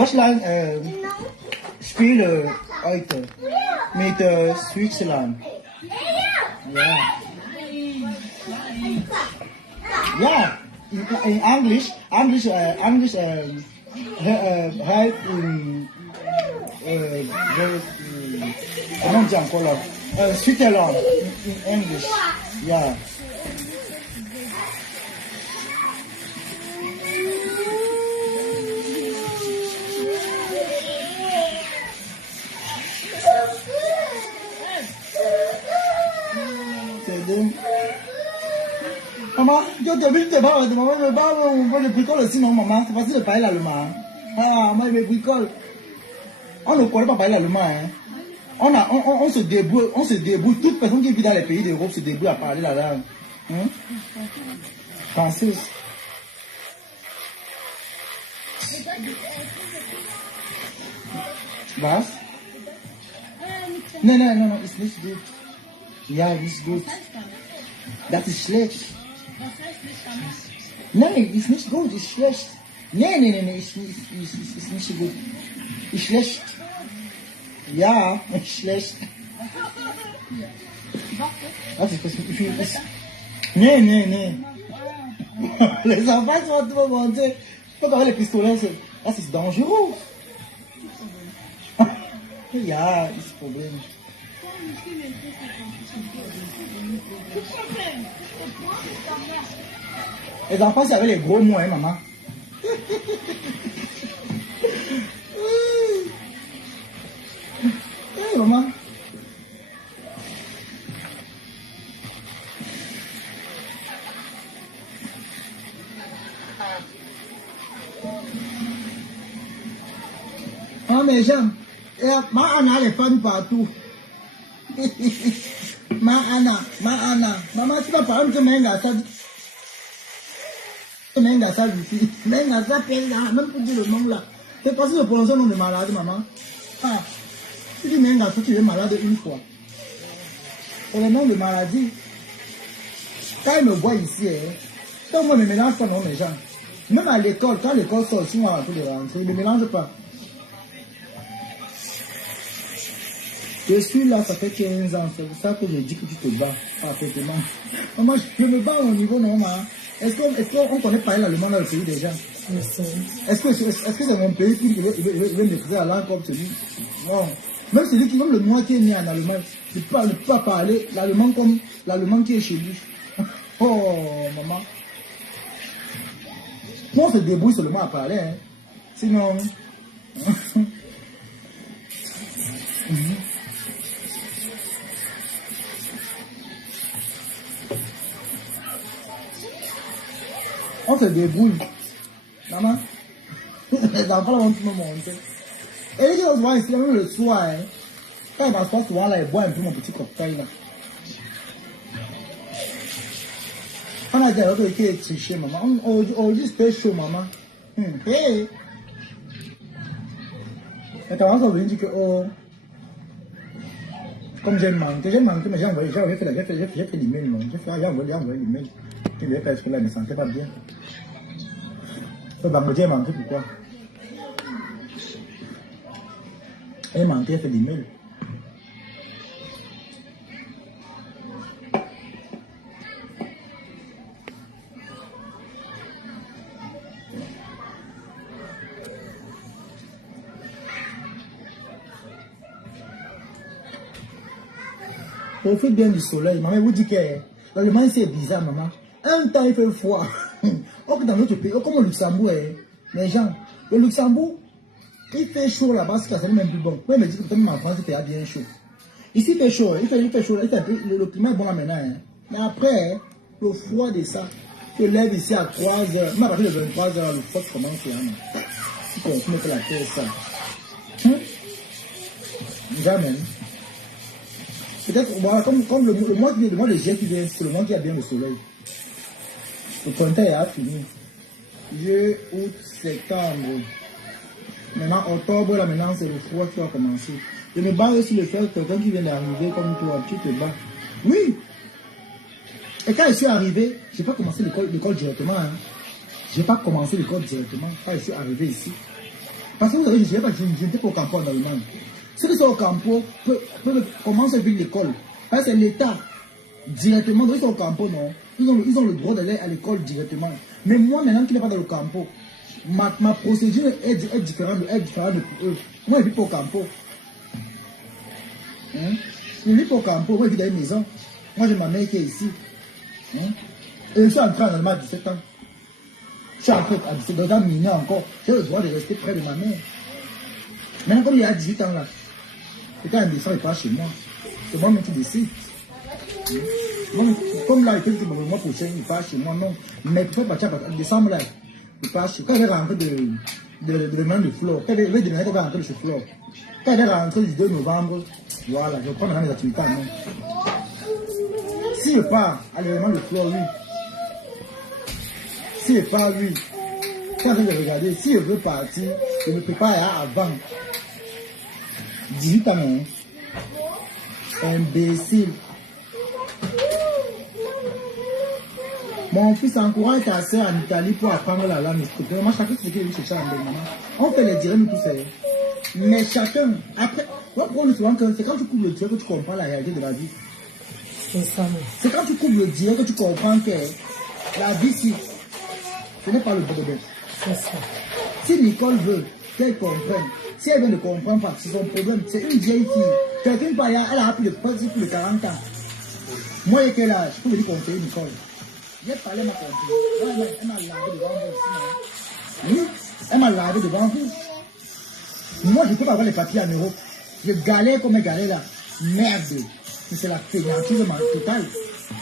Deutschland spielt heute mit Switzerland. Ja. Ja, in Englisch halt comment dire encore là? Switzerland in English. Ja. Maman, je te dis que maman je bricole aussi, non, maman. C'est facile de parler l'allemand. Ah, moi, je bricole. On ne connaît pas parler l'allemand. Hein. On se débrouille. Toute personne qui vit dans les pays d'Europe se débrouille à parler la langue. Hein? Français. Was? No, it's not good. Yeah, it's good. Das ist schlecht. Nein, ist nicht gut, ist schlecht. Nein, ist nicht gut. Ist schlecht. Ja, ist schlecht. Was ist das? Nein. Les enfants sont trop montés. Faut avoir les pistolets, ça c'est dangereux. Ja, ist Problem. Les enfants, c'est avec les gros mots, hein, maman. Hey, maman. Ah, mes gens, ma Anna, les fans partout. Ma Anna. Maman, tu vas parler de Menga, ça. Menga, ça, ici. Menga, ça, là, même pour dire le nom là. C'est pas si je prononce le nom de malade, maman. Ah, tu dis Menga, tu es malade une fois. Et le nom de maladie, quand ils me voient ici, quand moi, je me mélange pas, non, mes gens. Même à l'école, quand l'école sort, si on va tout de rentrer, ils ne me mélangent pas. Je suis là, ça fait 15 ans, c'est pour ça que je dis que tu te bats parfaitement. Maman, je me bats au niveau normal. Est-ce qu'on connaît parler l'allemand dans le pays déjà? Est-ce que c'est mon pays qui veut maîtriser la langue comme celui? Non. Même celui qui, même le moi qui est né en Allemagne, ne peut pas parler l'allemand comme l'allemand qui est chez lui. Oh, maman. Moi, on se débrouille seulement à parler. Hein. Sinon... On se débrouille. Maman, les enfants vont tout me monter. Et les gens vont ici, même le soir, hein. Quand ils m'assoient souvent là, ils boivent un peu mon petit cocktail là. On a dit alors qu'il est triché, maman. Aujourd'hui, c'était chaud, maman. Hey! Et quand on vient dire que, oh, comme j'ai manqué, mais j'ai fait l'email, non. J'ai envoyé l'email. Il devait faire ce que là, il ne me sentait pas bien. Le Bangladesh a manqué, pourquoi? Elle manquait, elle fait des mails. Profite bien du soleil. Maman vous dit que l'Allemagne c'est bizarre, maman. Un temps il fait froid. Or dans notre pays, comme au Luxembourg, les gens, le Luxembourg, il fait chaud là-bas, c'est même plus bon. Moi, je me dis que même en France, il fait bien chaud. Ici, il fait chaud, il fait chaud, le climat est bon là maintenant. Hein. Mais après, le froid de ça, tu lèves ici à 3 h, même à partir de 23 h, le froid commence là. Tu continues à la terre, ça. Jamais. Peut-être, voilà, comme le mois de juillet qui vient, c'est le mois qui a bien le soleil. Le compteur est fini. Juillet, août, septembre. Maintenant, octobre, là, maintenant, c'est le froid qui va commencer. Je me bats aussi le fait que quelqu'un qui vient d'arriver comme toi, tu te bats. Oui! Et quand je suis arrivé, je n'ai pas commencé l'école directement. Hein. Je n'ai pas commencé l'école directement. Quand je suis arrivé ici, Parce que vous savez, je n'étais pas au campo dans le monde. Ceux qui sont au campo peuvent commencer à vivre l'école. Parce que c'est l'État directement. Donc ils sont au campo, non. Ils ont le droit d'aller à l'école directement. Mais moi, maintenant qui n'est pas dans le campo, ma procédure est différente de eux. Moi, je vis pas au campo. Hein? Je vis pas au campo. Moi, je vis dans une maison. Moi, j'ai ma mère qui est ici. Hein? Et je suis entré en Allemagne à 17 ans. Je suis entré à 17 ans, mineur encore. J'ai le droit de rester près de ma mère. Maintenant, comme il y a 18 ans là, et quand il descend, il part chez moi. C'est moi-même qui décide. Donc, comme là, il fait que le mois prochain, il part chez moi, non. Mais pour partir en décembre, là, il part chez moi. Quand il va rentrer de main de Flore, quand il va demander qu'il va rentrer de chez Flore, quand il va rentrer du 2 novembre, voilà, je vais prendre mes activités en main. Si je pars à l'événement de Flore, oui. Si je pars, oui. Quand je vais regarder, si je veux partir, je me prépare avant. 18 ans, hein. Imbécile. Mon fils encourage ta soeur en Italie pour apprendre la langue. Moi, chacun sait ce qu'il veut chercher en maman. On fait les directs, nous tous. Mais chacun, après, on prend souvent que c'est quand tu coupes le direct que tu comprends la réalité de la vie. C'est ça. C'est quand tu coupes le direct que tu comprends que la vie, ce n'est pas le bonheur. C'est ça. Si Nicole veut qu'elle comprenne, si elle ne comprend pas, c'est son problème. C'est une vieille fille. Quelqu'un par là, elle a appris le principe pour les 40 ans. Moi, et quel âge? Je peux lui conseiller Nicole. J'ai parlé, ma compris. Elle m'a lavé devant vous. Oui, elle m'a lavé devant vous. Moi, je peux pas avoir les papiers en Europe. Je galère comme elle galère là. Merde. Mais c'est la fainéantise totale.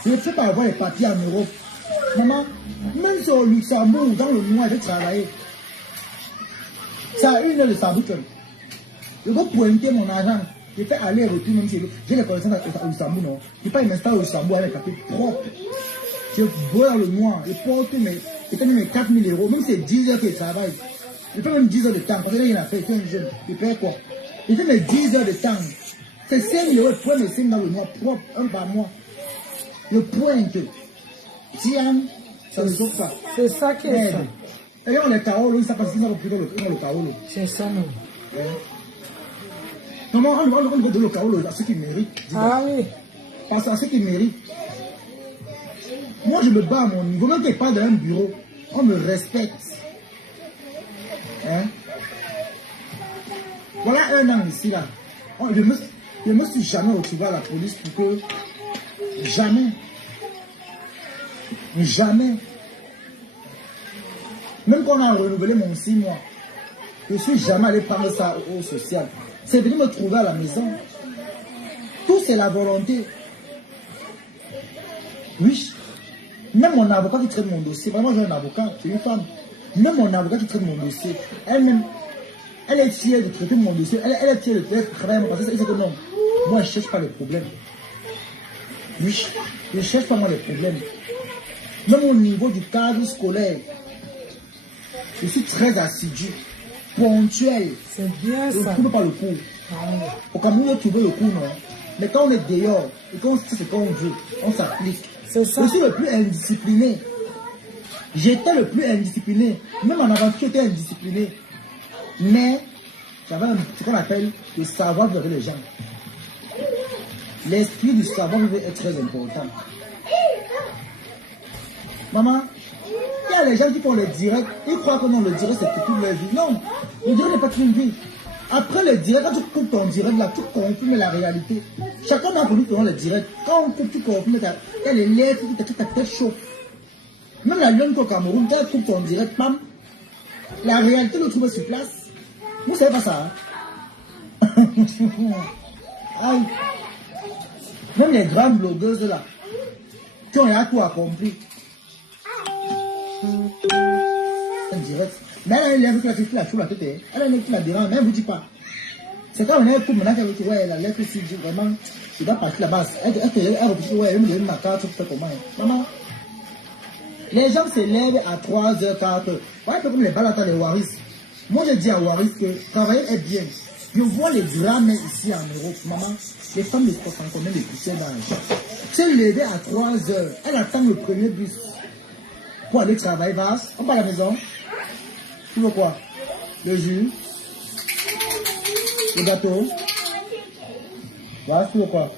Je ne peux pas avoir les papiers en Europe. Maman, même sur le Luxembourg, dans le noir, je vais travailler. Ça a 1 heure de sans doute. Je vais pointer mon argent. Je fais aller et retour, même si j'ai les connaissances au Luxembourg, non. Je ne peux pas m'installer au Luxembourg avec les papiers propres. Je bois dans le noir. Je porte mes 4 000 euros. Même si c'est 10 heures que je travaille. Je fais même 10 heures de temps. Parce que là, il a fait, c'est un jeune. Je fais quoi? Je fais mes 10 heures de temps. C'est 5 000 euros. Je prends mes 5 dans le noir propre, un par mois. Je pointe. Tiens, ça ne saute pas. C'est ça qui est ça. Et on est Kaolo, ça passe 10 ans plus dans le Kaolo. C'est ça, non. Non, on va donner le Kaolo à ceux qui méritent. Ah oui. Parce à ceux qui méritent. Moi, je me bats à mon niveau. Même qu'il n'y ait pas dans un bureau, on me respecte. Hein? Voilà 1 an ici, là. Je me suis jamais retrouvé à la police pour que... Jamais. Jamais. Même quand on a renouvelé mon 6 mois, je ne suis jamais allé prendre ça au social. C'est venu me trouver à la maison. Tout, c'est la volonté. Oui. Même mon avocat qui traite mon dossier, vraiment j'ai un avocat, c'est une femme. Même mon avocat qui traite mon dossier, elle-même, elle est fière de traiter mon dossier, elle est fière de travailler parce qu'elle sait que non, moi je ne cherche pas les problèmes. Oui, je ne cherche pas moi les problèmes. Même au niveau du cadre scolaire, je suis très assidu, ponctuel. C'est bien je ça. ne trouve pas le cours. Au Cameroun, on trouve le cours, non. Mais quand on est dehors et qu'on sait ce qu'on veut, on s'applique. C'est ça. Je suis le plus indiscipliné. J'étais le plus indiscipliné. Même en aventure, j'étais indiscipliné. Mais j'avais ce qu'on appelle le savoir-vivre avec les gens. L'esprit du savoir-vivre est très important. Maman, il y a les gens qui font le direct, ils croient que non, le direct c'est toute leur vie. Non, le direct n'est pas toute une vie. Après le direct, quand tu coupes ton direct là, tu confirmes la réalité. Chacun d'entre nous faisons le direct. Quand on coupe, tu confirmes, il y a les lèvres qui ta tête chauffe. Même la lune au Cameroun, quand tu coupes ton direct, pam, la réalité le trouve sur place. Vous savez pas ça, hein? Aïe. Même les grandes blogueuses là, qui ont là tout accompli. Un direct. Mais elle a une lèvre qui la fout la tête. Elle a une lèvre qui la dérange, mais elle ne vous dit pas. C'est quand on est tout maintenant qu'elle dit, ouais, la lettre ici, vraiment, je dois partir là-bas. Elle refuse, ouais, elle me donne ma carte, tu fais comment? Maman, les gens se lèvent à 3h, 4h. Ouais, comme les balles les Waris. Moi, je dis à Waris que travailler est bien. Je vois les drames ici en Europe. Maman, les femmes ne sont en combien de poussières d'âge. Se lever à 3h, elle attend le premier bus pour aller travailler, on va à la maison. Tu veux quoi? Le jus, Le gâteau. Voilà, c'est quoi?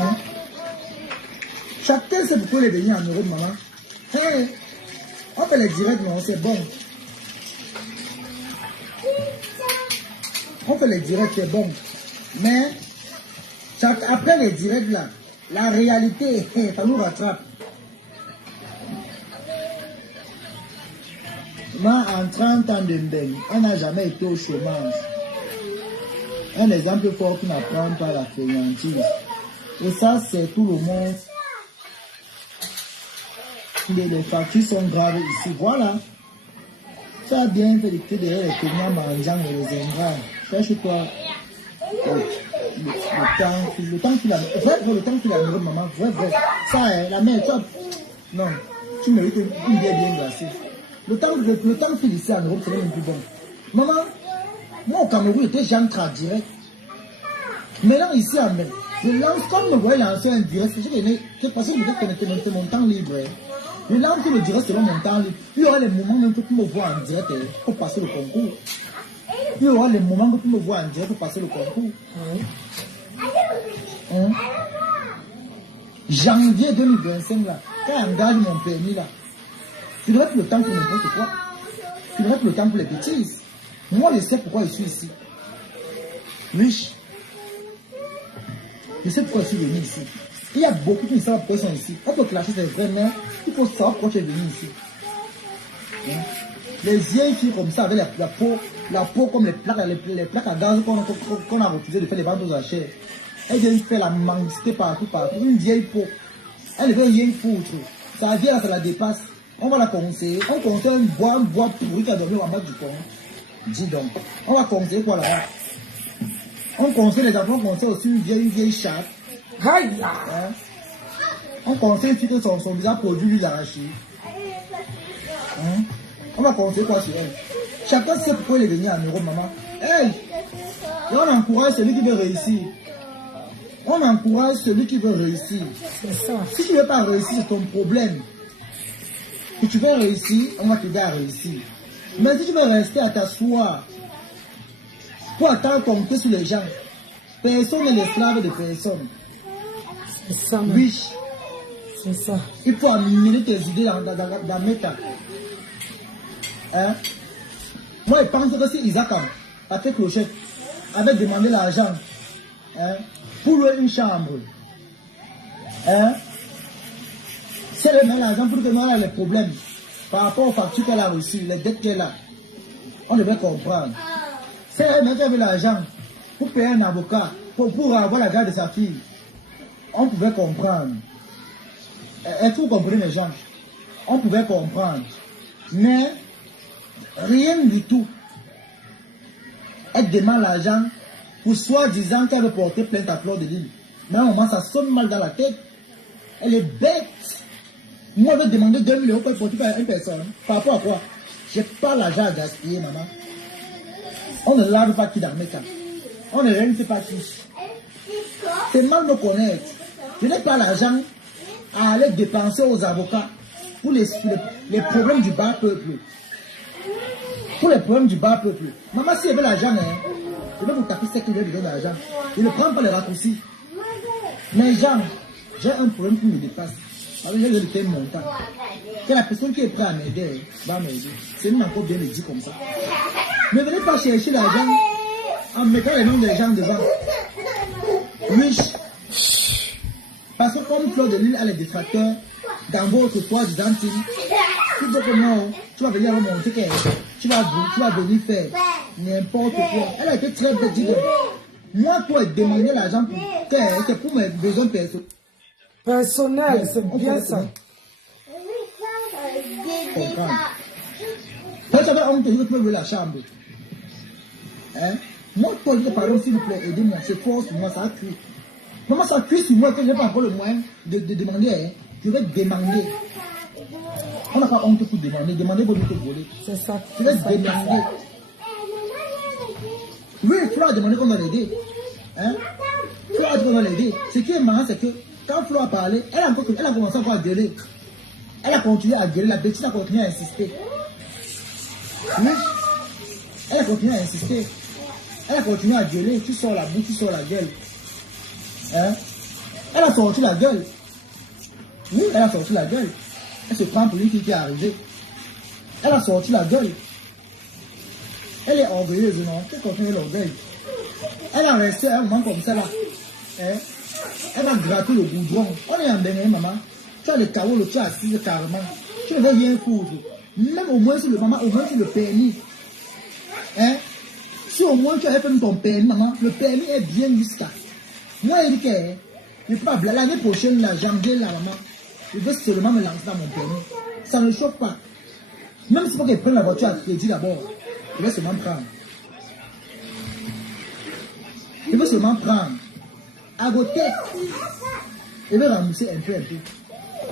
Hein? Chacun sait pourquoi il est venu en Europe, maman. Hey, on fait les directs, non, c'est bon. On fait les directs, c'est bon. Mais, après les directs, là, la réalité, ça nous rattrape. Moi, en 30 ans de Mbeng, on n'a jamais été au chômage. Un exemple fort qui n'apprend pas la fainéantise. Et ça, c'est tout le monde. Les factures sont graves ici. Voilà. Ça a bien fait d'écouter derrière les fainéants mangeants et les ingrats. Cherche-toi le temps qu'il a. Vrai, le temps qu'il a, maman. Vrai. Ça, la mère, toi. Non. Tu mérites une bière bien glacée. Le temps qu'il est ici en Europe, c'est même plus bon. Maman, moi au Cameroun, j'étais j'entre direct. Maintenant, ici en mai, je lance, comme me voyez lancer un direct, c'est parce que je vais connecter mon temps libre. Je lance le direct selon mon temps libre. Il y aura les moments même que tu me vois en direct pour passer le concours. Il y aura les moments que tu me vois en direct pour passer le concours. Janvier 2025, là, quand on gagne mon permis, là, tu devrais plus le temps pour n'importe quoi. Tu devrais plus le temps pour les bêtises. Moi, je sais pourquoi je suis ici. Riche. Je sais pourquoi je suis venu ici. Il y a beaucoup qui ne savent pas pourquoi ils sont ici. On peut clasher, c'est vrai, mais il faut savoir pourquoi tu es venu ici. Les vieilles filles comme ça, avec la peau comme les plaques à gaz qu'on a refusé de faire les ventes aux achats. Elles viennent faire la mendicité partout. Une vieille peau. Elle ne veut rien foutre. Ça vient, ça la dépasse. On va la conseiller. On conseille un bois pourri qui a dormi en bas du pont. Dis donc. On va conseiller quoi là-bas? On conseille les enfants, on conseille aussi une vieille chatte. On conseille une fille que son visage produit l'huile d'arachide. On va conseiller quoi sur elle? Chacun sait pourquoi il est venu en Europe, maman. Hey! Et on encourage celui qui veut réussir. On encourage celui qui veut réussir. C'est ça. Si tu ne veux pas réussir, c'est ton problème. Si tu veux réussir, on va t'aider à réussir. Mais si tu veux rester à t'asseoir pour attendre compter sur les gens, personne n'est l'esclave de personne. C'est ça. Oui. C'est ça. Il faut amener tes idées dans Meta. Moi, je pense que si Isaac a fait Clochette, avait demandé l'argent pour louer une chambre, si elle met l'argent pour que elle a les problèmes par rapport aux factures qu'elle a reçues, les dettes qu'elle a, on devait comprendre. Si elle met l'argent pour payer un avocat, pour avoir la garde de sa fille, on pouvait comprendre. Est-ce que vous comprenez les gens? On pouvait comprendre. Mais rien du tout. Elle demande l'argent pour soi-disant qu'elle veut porter plainte à Fleur de Lille. Mais à un moment, ça sonne mal dans la tête. Elle est bête. Moi, je vais demander 2 000 € pour porter par une personne. Par rapport à quoi? Je n'ai pas l'argent à gaspiller, maman. On ne lave pas qui dans mes cas. On ne rien ne fait pas qui. C'est mal me connaître. Je n'ai pas l'argent à aller dépenser aux avocats pour les problèmes du bas peuple. Pour les problèmes du bas peuple. Maman, si elle veut l'argent, je vais vous taper ce qu'il veut donner l'argent. Je ne prends pas les raccourcis. Mais Jean, j'ai un problème qui me dépasse. Alors je vais lui faire mon temps. Que la personne qui est prête à m'aider va m'aider. C'est même encore bien le dire comme ça. Ne venez pas chercher l'argent en mettant les noms des gens devant. Riche. Parce que comme Fleur de Lille a les détracteurs dans votre toit d'identité, tu dis que non, tu vas venir remonter, tu vas venir faire n'importe quoi. Elle a été très petite. Moi, toi, demander l'argent pour c'est pour mes besoins personnels. Personnel, c'est bien ça. Quand tu as honte, tu peux louer la chambre. Moi, toi, je parle s'il vous plaît, aidez-moi, c'est fort sur moi, ça a cuit. Maman, ça cuit sur moi, que je n'ai pas encore le moyen de demander. Je vais demander. On n'a pas honte pour demander. Demandez pour nous te voler. C'est ça. Je vais demander. Oui, Flo a demandé qu'on va l'aider. Flo a dit qu'on va l'aider. Ce qui est marrant, c'est que quand Flo a parlé, elle a commencé encore à gueuler. Elle a continué à gueuler. La bêtise a continué à insister. Oui. Elle a continué à insister. Elle a continué à gueuler. Tu sors la bouche, tu sors la gueule. Hein? Elle a sorti la gueule. Oui, elle a sorti la gueule. Elle se prend pour une fille qui est arrivée. Elle a sorti la gueule. Elle est orgueilleuse, non? Elle continue l'orgueil. Elle a resté un moment comme ça là. Hein? Elle a gratté le goudron. On est en dernier, maman. Tu as le carreau, tu as assis carrément. Tu ne veux rien foutre. Même au moins sur le maman, au moins sur le permis. Hein? Si au moins tu avais fait ton permis, maman, le permis est bien jusqu'à. Moi, il dit que, je pas l'année prochaine, là, janvier, là, maman, je veux seulement me lancer dans mon permis. Ça ne choque pas. Même si faut qu'elle prenne la voiture à crédit d'abord, je vais seulement prendre. Je veux seulement prendre. À côté, je vais rembourser un peu.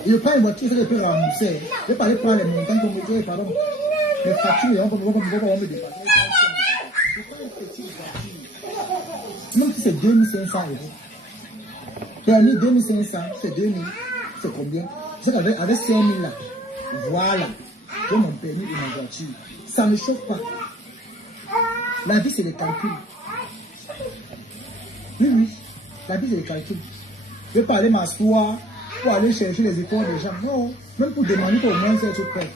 Je prends une voiture, je peux rembourser. Je vais pas aller prendre les montants comme je dis, pardon. Les factures, on me dépasser. Même si c'est 2500 €. Permis 2500, c'est 2000. C'est combien? C'est qu'avec 5000 là, voilà. J'ai mon permis et ma voiture. Ça ne chauffe pas. La vie, c'est des calculs. Oui. La vie, c'est des calculs. Je vais pas aller m'asseoir pour aller chercher les efforts des gens. Non. Même pour demander pour au moins être prêt.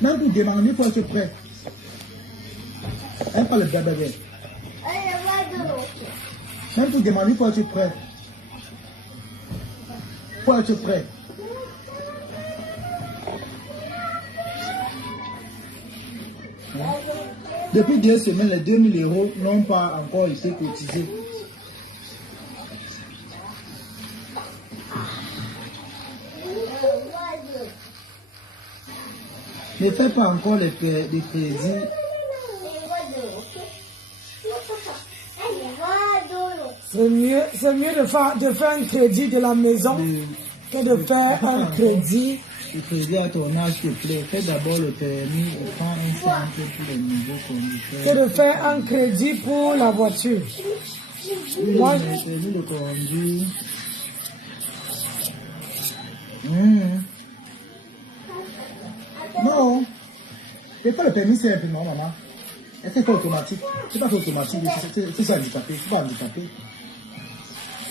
Même pour demander pour être prêt. Même pas le bébé. Même pour demander pour être prêt. Pour être prêt. Depuis 2 semaines, les 2000 € n'ont pas encore été cotisés. Ne fais pas encore les crédits. C'est mieux de faire un crédit de la maison que de faire un crédit. Le crédit à ton âge, s'il te plaît. Fais d'abord le permis et prends un simple pour les nouveaux conducteurs. Que de faire un crédit pour la voiture. Oui, Moi, le permis de conduire. Non. C'est pas le permis simplement, maman. C'est pas automatique. C'est pas automatique. C'est ça handicapé. C'est pas handicapé.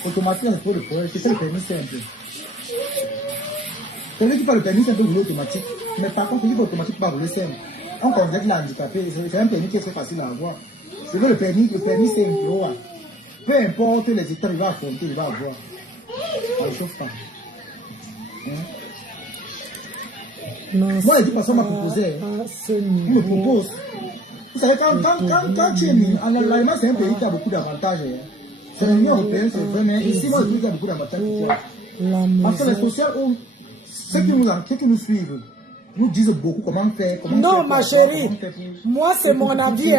Automatique, c'est pour le problème. C'est le permis simple. Celui qui fait le permis simple rouler automatique. Mais par contre, celui qui fait automatique pas rouler simple. On considère qu'il est handicapé. C'est un permis qui est très facile à avoir. C'est le permis simple. Peu importe les états, il va affronter, il va avoir. Ça ne chauffe pas. Moi, les 10 personnes m'ont proposé. Ils me proposent. Vous savez, quand tu es mineur, l'Allemagne, c'est un pays qui a beaucoup d'avantages. C'est l'Union européenne, c'est vrai, mais ici, moi, je dis qu'il y a beaucoup d'avantages pour toi. Parce que les sociales, ceux qui nous suivent, nous disent beaucoup comment faire. Non, ma chérie, moi, c'est mon avis.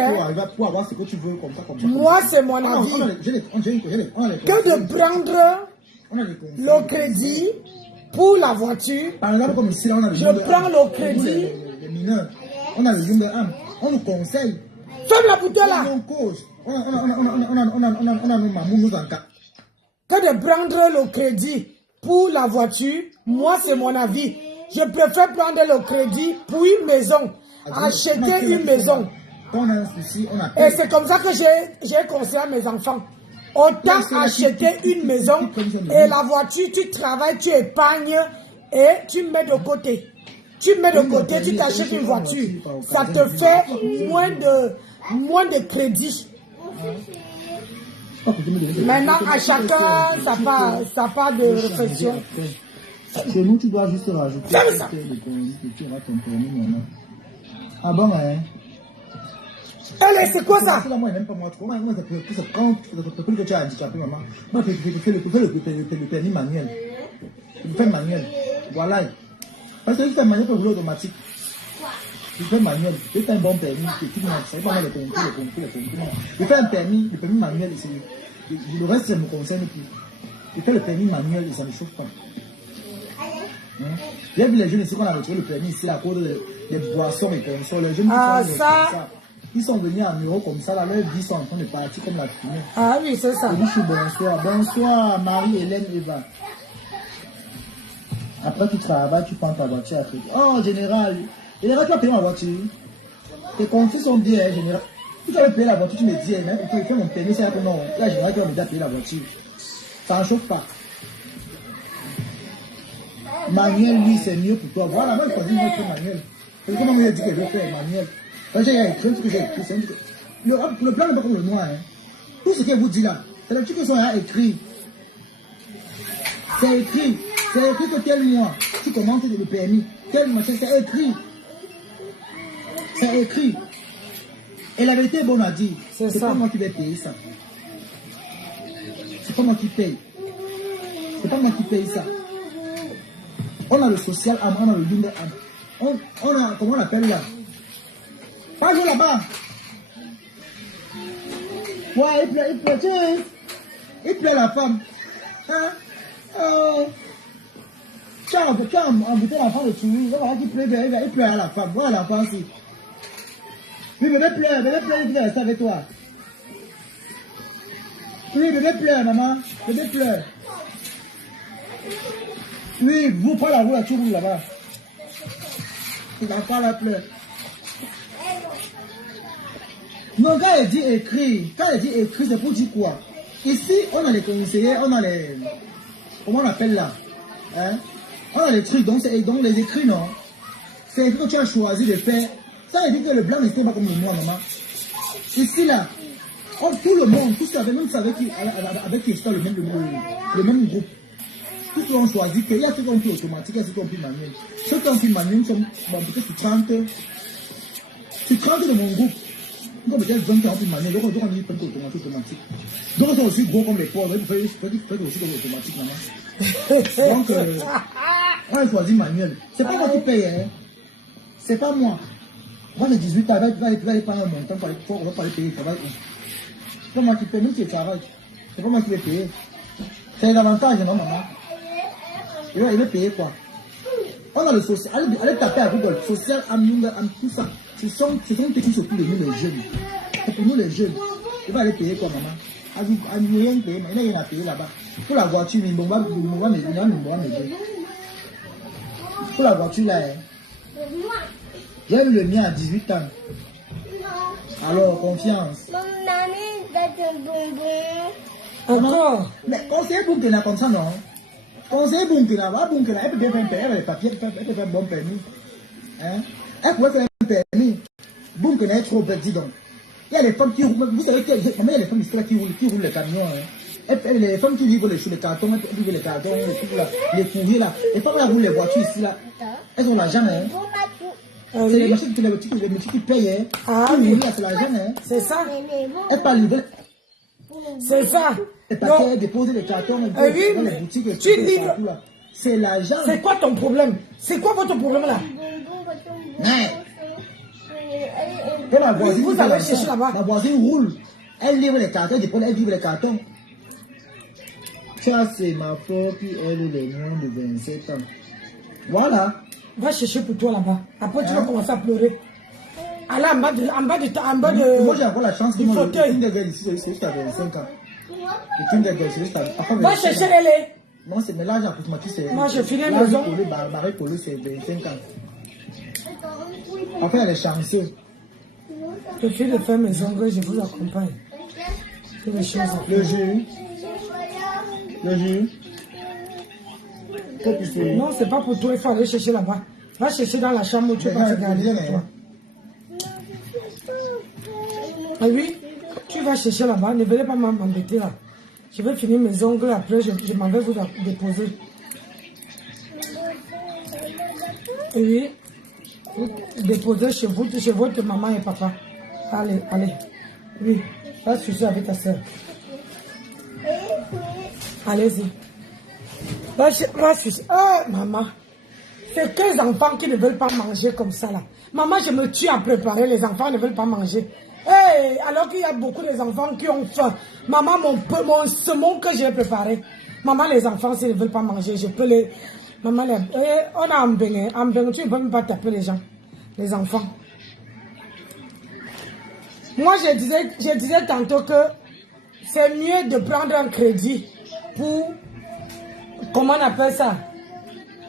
Pour avoir ce que tu veux, comme ça. Moi, c'est mon avis. Que de prendre le crédit pour la voiture. Par exemple, comme ici, on a le je prends le crédit. Les mineurs, on a le jeune de âme. On nous conseille. Ferme la bouteille là. On a nos mamous, nous en cas. Que de prendre le crédit pour la voiture, moi, c'est mon avis. Je préfère prendre le crédit pour une maison. Acheter une maison. Quand on a un souci, on a. Et c'est comme ça que j'ai conseillé à mes enfants. Autant acheter une maison et la voiture, tu travailles, tu épargnes et tu mets de côté. Tu mets de côté, tu t'achètes une voiture. Ça te fait moins de crédit. Maintenant, à chacun, ça part de réflexion. Chez nous, tu dois juste rajouter que tu auras ton permis maintenant. Ah bon, hein? Allez, c'est quoi ça? Moi, je n'aime pas moi. Moi, c'est quand que tu as handicapé, maman. Moi, je fais le permis manuel. Je fais manuel. Voilà. Parce que je fais manuel pour rouler automatique. Je fais manuel. Je fais un bon permis. Je fais un permis, le permis manuel. Le reste, ça ne me concerne plus. Je fais le permis manuel et ça ne me chauffe pas. J'ai vu les jeunes ici qu'on a retiré le permis ici à cause des boissons et comme ça. Les jeunes ils sont venus en Europe comme ça, là, leurs vies sont en train de partir comme la fumée. Ah oui, c'est ça. Bonsoir. Bonsoir, Marie-Hélène Eva. Après tu travailles, tu prends ta voiture à crédit. Oh, général, Et les gars, tu vas payer ma voiture. Tes comptes sont bien, hein, général. Si tu avais payé la voiture, tu me dis, mais il faut mon permis, c'est que non. Là, général, tu vas me dire payer la voiture. Ça ne chauffe pas. Manuel, lui, c'est mieux pour toi. Voilà, même quand il veut faire Manuel. C'est comment il a dit que je veux faire Manuel. Quand j'ai écrit ce que j'ai écrit, c'est le plan n'est pas comme le noir. Hein. Tout ce qu'elle vous dit là, c'est le truc que sont écrit. C'est écrit. C'est écrit que tel mois, tu commences le permis. Tel mois, c'est écrit. C'est écrit. Et la vérité est bonne à dire. C'est pas moi qui vais payer ça. C'est pas moi qui paye. C'est pas moi qui paye ça. On a le social, on a le ligne, on a, comment on appelle là? Pas jouer là-bas. Ouais, il plaît la femme. Hein? Tu as embêté la femme de Toulouse, il plaît à la femme. Voilà la femme aussi. Oui, bébé pleure, il va rester avec toi. Oui, bébé pleure, maman. Bébé pleure. Oui, vous prenez la voiture là-bas. Il va pas la pleure. Non, quand il dit écrit, c'est pour dire quoi? Ici, on a les conseillers, on a les... Comment on appelle là? Hein? On a les trucs, donc les écrits, non? C'est ce que tu as choisi de faire. Ça veut dire que le blanc n'était pas comme le noir, maman. Ici, là, tout le monde, tous ceux même avec qui c'est le même groupe. Tous ceux ont choisi qu'il y a ceux qui ont pris automatique et ceux qui ont pris manuel. Ceux qui ont pris manuel sont peut-être sur 30 de mon groupe. Donc peut-être 20 qui ont pris manuel, donc on dit peut-être automatique. Donc ils sont aussi gros comme les pauvres, ils peuvent aussi comme automatique, maman. Donc, on a choisi manuel. C'est pas moi qui paye, hein. C'est pas moi. Moi j'ai 18 ans, il va aller prendre un montant, on va pas aller payer le travail. C'est pas moi qui paye, même si je travaille. C'est pas moi qui vais payer. C'est les avantages, non, maman. Il va payer quoi? On a le social, allez taper à Google, social, tout ça. Ce sont ceux qui s'occupent de nous les jeunes. C'est pour nous les jeunes. Il va aller payer quoi, maman? À nous rien payer, mais il n'y a rien à payer là-bas. Pour la voiture, il va m'aider. Pour la voiture là, j'ai eu le mien à 18 ans. Alors, confiance. Encore? Mais conseiller Bunkena comme ça, non? Conseiller Bunkena, elle peut bien faire un permis, elle a les papiers, elle peut faire un bon permis. Hein? Elle pourrait faire un permis. Bunkena est trop petit, donc. Il y a les femmes qui roulent, vous savez qu'il y a les femmes ici qui roulent les camions. Hein? Les femmes qui livrent les cartons, les cartons, les courriers là. Les femmes qui roulent les voitures ici là. Elles ont l'argent, hein? C'est les machines qui payent, hein? Ah, oui, c'est l'argent, hein? C'est ça? Elle pas livrer. C'est ça. Et parce qu'elle dépose les cartons dans les boutiques. Tu livres. C'est l'argent. C'est quoi ton problème? C'est quoi votre problème là? La voisine, vous avez cherché là-bas. La voisine roule. Elle livre les cartons, elle livre les cartons. Ça, c'est ma faute qui est le moins de 27 ans. Voilà. Va chercher pour toi là-bas. Après, tu vas commencer à pleurer. Allez en bas de. Moi, j'ai encore la chance que moi, le Kindergarten ici, c'est juste à 25 ans. Le Kindergarten, c'est juste à 25 ans. Va chercher les. Non, c'est mélange approximatif, c'est. Moi, je finis la maison. Barré Polo, c'est 25 ans. Après, elle est chanceux. Je finis de faire mes ongles, je vous accompagne. Le jus. Non, c'est pas pour toi, il faut aller chercher là-bas. Va chercher dans la chambre où tu vas te garder pour toi. Ah oui, tu vas chercher là-bas, ne venez pas m'embêter là. Je vais finir mes ongles, après je m'en vais vous déposer. Oui, vous déposez chez votre maman et papa. Allez. Oui, va chercher avec ta soeur. Allez-y. Va chercher. Oh, maman. C'est 15 enfants qui ne veulent pas manger comme ça là. Maman, je me tue à préparer, les enfants ne veulent pas manger. Hey, alors qu'il y a beaucoup d'enfants qui ont faim. Maman, mon semon que j'ai préparé. Maman, les enfants, s'ils ne veulent pas manger, je peux les... Maman, on a embêné. Tu ne peux même pas taper les gens, les enfants. Moi, je disais tantôt que c'est mieux de prendre un crédit pour... Comment on appelle ça?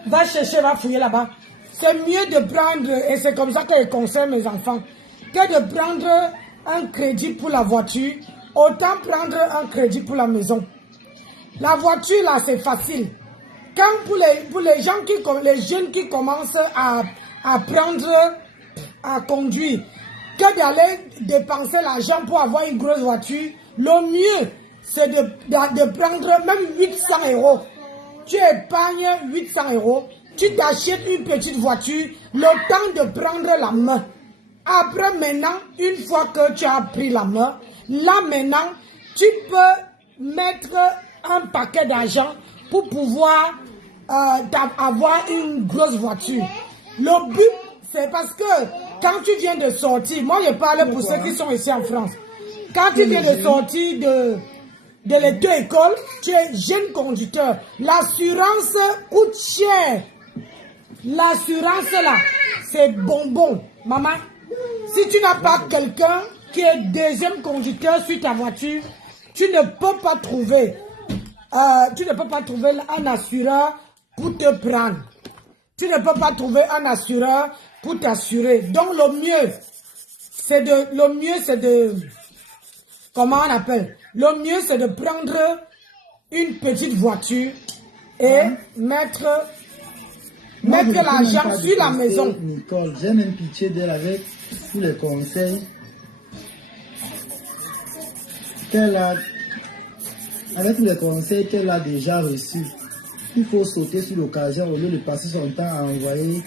Va chercher, va fouiller là-bas. c'est mieux de prendre, et c'est comme ça que je conseille mes enfants, que de prendre un crédit pour la voiture, autant prendre un crédit pour la maison. La voiture, là, c'est facile. Quand pour les gens les jeunes qui commencent à apprendre à conduire, que d'aller dépenser l'argent pour avoir une grosse voiture, le mieux, c'est de prendre même 800 €. Tu épargnes 800 €, tu t'achètes une petite voiture, le temps de prendre la main. Après, maintenant, une fois que tu as pris la main, là maintenant, tu peux mettre un paquet d'argent pour pouvoir avoir une grosse voiture. Le but, c'est parce que quand tu viens de sortir, moi je parle pour ceux qui sont ici en France, quand tu viens de sortir de l'auto-école, tu es jeune conducteur, l'assurance coûte cher. L'assurance là, c'est bonbon. Maman, si tu n'as pas quelqu'un qui est deuxième conducteur sur ta voiture, tu ne peux pas trouver un assureur pour te prendre. Tu ne peux pas trouver un assureur pour t'assurer. Donc le mieux, c'est de, comment on appelle? Le mieux, c'est de prendre une petite voiture et mettre l'argent sur la maison. Nicole, j'ai même pitié d'elle avec tous les conseils qu'elle a, déjà reçus. Il faut sauter sur l'occasion au lieu de passer son temps à envoyer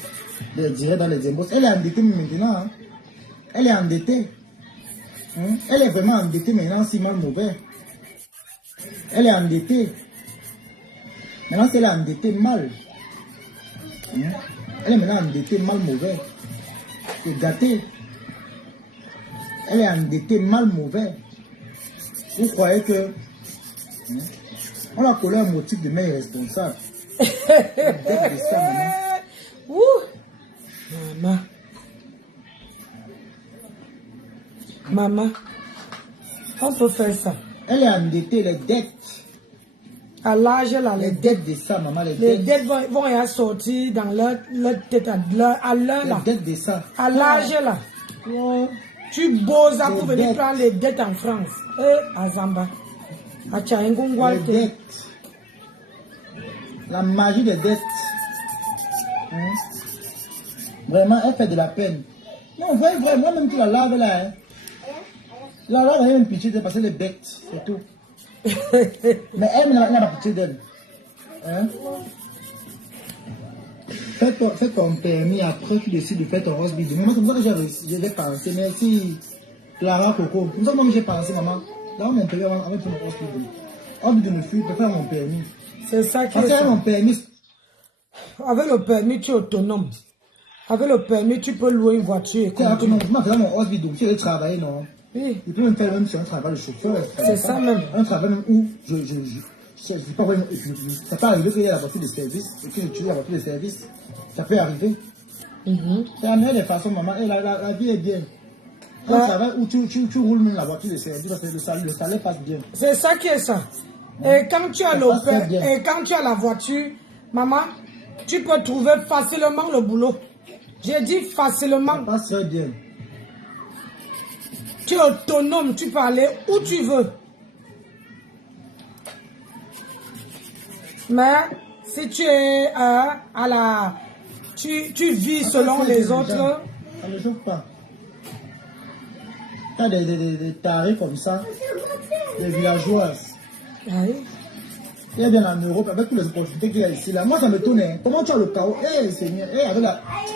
des directs dans les embauches. Elle est endettée maintenant. Hein? Elle est endettée. Hein? Elle est vraiment endettée maintenant, c'est mal mauvais. Elle est endettée. Maintenant, elle est endettée mal. Hein? Elle est maintenant endettée mal mauvais. C'est gâté. Elle est endettée mal mauvais. Vous croyez que... Hein? On a collé un motif de mère responsable. Maman. Maman. On peut faire ça. Elle est endettée, les dettes. À l'âge là, les dettes de ça, maman. Les dettes vont y sortir dans leur tête à l'heure là. Les dettes de ça. À l'âge là. Tu bosses pour venir prendre les dettes en France. À Zamba. Les dettes. La magie des dettes. Hein? Vraiment, elle fait de la peine. Non, vraiment, même tu la laves là. Hein? La lave, elle a une pitié de passer les bêtes, c'est tout. Mais elle n'a pas pitié d'elle. Hein? Fais ton permis, après tu décides de faire ton rose bidou. Moi, comme ça, j'ai pensé, merci Clara Coco. Comme ça, moi, j'ai pensé, maman. Là, mon permis, avant de faire mon rose bidou. Hors de me fuir, de faire mon permis. C'est ça qui est ça. Mon permis. Avec le permis, tu es autonome. Avec le permis, tu peux louer une voiture. Tu es autonome. Moi, je fais mon rose bidou. Tu veux travailler, non? Oui. Il peut même faire même sur un travail de chauffeur. C'est ça même. Un travail même où je dis pas vraiment. Ça peut arriver qu'il y ait la voiture de service et que j'utilise la voiture de service. Ça peut arriver. C'est la meilleure des façons, maman. Et la vie est bien. Un travail où tu roules même la voiture de service parce que le salaire passe bien. C'est ça qui est ça. Et quand tu as et quand tu as la voiture, maman, tu peux trouver facilement le boulot. J'ai dit facilement. Ça passe très bien. Tu es autonome, tu peux aller où tu veux. Mais si tu es tu vis selon les autres. Ça ne chauffe pas. Tu as des tarifs comme ça, des villageoises. Oui. Il y a bien en Europe, avec toutes les opportunités qu'il y a ici. Là. Moi, ça me tourne. Comment tu as le chaos? Seigneur, avec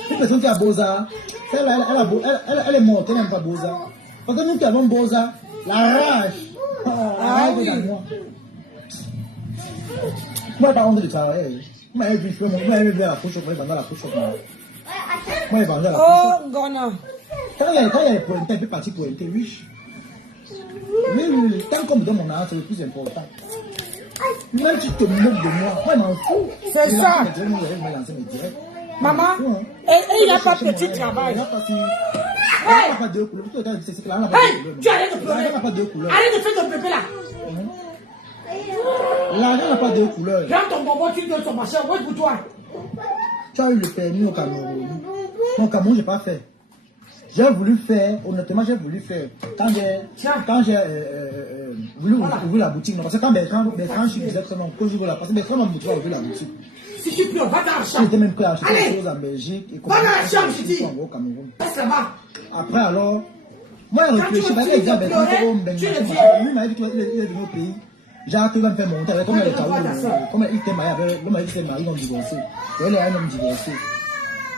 une personne qui a Beaux-Arts, elle est morte, elle n'aime pas Beaux-Arts. Parce que nous qui avons Beaux-Arts, la rage. Oui. Moi, par contre, de travail. Moi, je vais la couche, je vais vendre la couche. Moi, je vais vendre la couche. Oh, Ngona. Quand il y a les pointés, un peu parti pointé, oui. Mais tant qu'on me donne mon argent, c'est le plus important. Même si tu te moques de moi, moi, je m'en fous. C'est ça. Maman, il n'y a pas de petit travail. Elle n'a pas deux couleurs. Tu arrêtes de pleurer. Elle n'a pas deux couleurs. Arrête de faire ton bébé là. L'argent n'a pas deux couleurs. Prends ton bonbon, tu donnes son machin. Oui, pour toi. Tu as eu le permis au Cameroun. Non, au Cameroun, je n'ai pas fait. J'ai voulu faire, honnêtement, j'ai voulu faire. Quand j'ai voulu ouvrir la boutique, parce que quand Bertrand je disais que non, que je parce que Bertrand m'a dit ouvrir la boutique. Si tu pleures, va dans la chambre. J'étais même prêt à acheter des choses en Belgique. Et va dans la chambre, je dis. Au Cameroun. Reste là-bas. Après, alors, moi, j'ai réfléchi, parce que les gars, Bertrand, lui m'a dit qu'il est venu au pays. J'ai hâte de me faire monter avec comme le Kaolo. Comme il était marié avec l'homme, il s'est marié, ils ont divorcé. Et elle est un homme divorcé.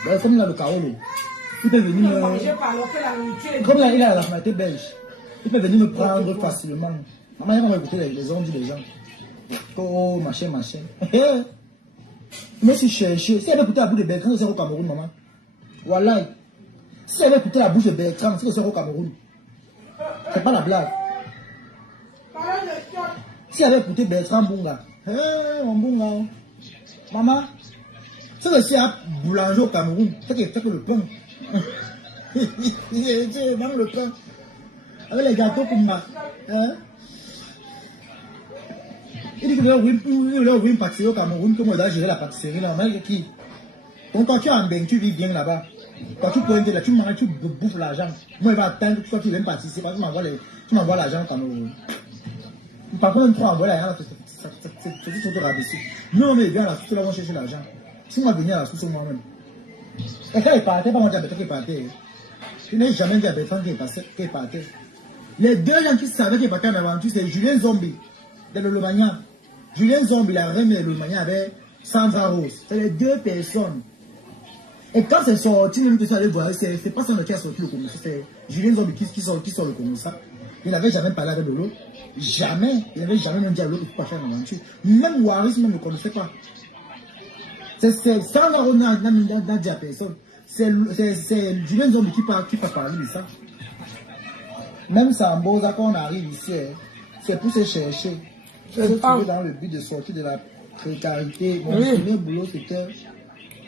Donc, comme il a le Kaolo. Il peut venir me... Comme il a la nationalité belge, il peut venir me prendre facilement. Maman, il va écouter les ondes des gens. Oh, machin. Mais si chercher, si elle veut écouter la bouche de Bertrand, c'est au Cameroun, maman. Voilà. Si elle veut écouter la bouche de Bertrand, c'est au Cameroun. C'est pas la blague. Si elle veut écouter Bertrand Bunga, mon Bunga, maman, c'est que si elle a boulanger au Cameroun, c'est qu'elle fait que le pain. Je vends le pain avec les gâteaux comme ça. Il dit qu'il veut ouvrir une pâtisserie au Cameroun, comment il doit gérer la pâtisserie là. Mais qui? Donc quand tu es en bain, tu vis bien là-bas. Quand tu pointes là, tu manges, tu bouffes l'argent. Moi, il va attendre que tu viennes participer parce que tu m'envoies l'argent au Cameroun. Par contre, tu m'envoies l'argent, c'est tout ce que rabaisser. Nous, on est bien à la source, là, on va chercher l'argent. Si on va venir à la source, moi-même. Et quand il partait, pas mon diabète qui partait. Je n'ai jamais dit à Bertrand qui partait. Les deux gens qui savaient qu'il partait en aventure, c'est Julien Zombie de l'Olomania. Julien Zombie, la reine de l'Olomania, avec Sandra Rose. C'est les deux personnes. Et quand c'est sorti, nous tous allés voir, c'est pas Sandra qui a sorti le commissaire, c'est Julien Zombie qui sort le commissaire. Il n'avait jamais parlé avec de l'autre. Jamais. Il n'avait jamais même dit à l'autre qu'il partait en aventure. Même Waris même ne connaissait pas. C'est Sandra Rose n'a dit à personne. C'est Julien Zombie qui peut parler de ça. Même Samboza, quand on arrive ici, c'est pour se chercher. Se trouver dans le but de sortir de la précarité. Mon premier boulot, c'était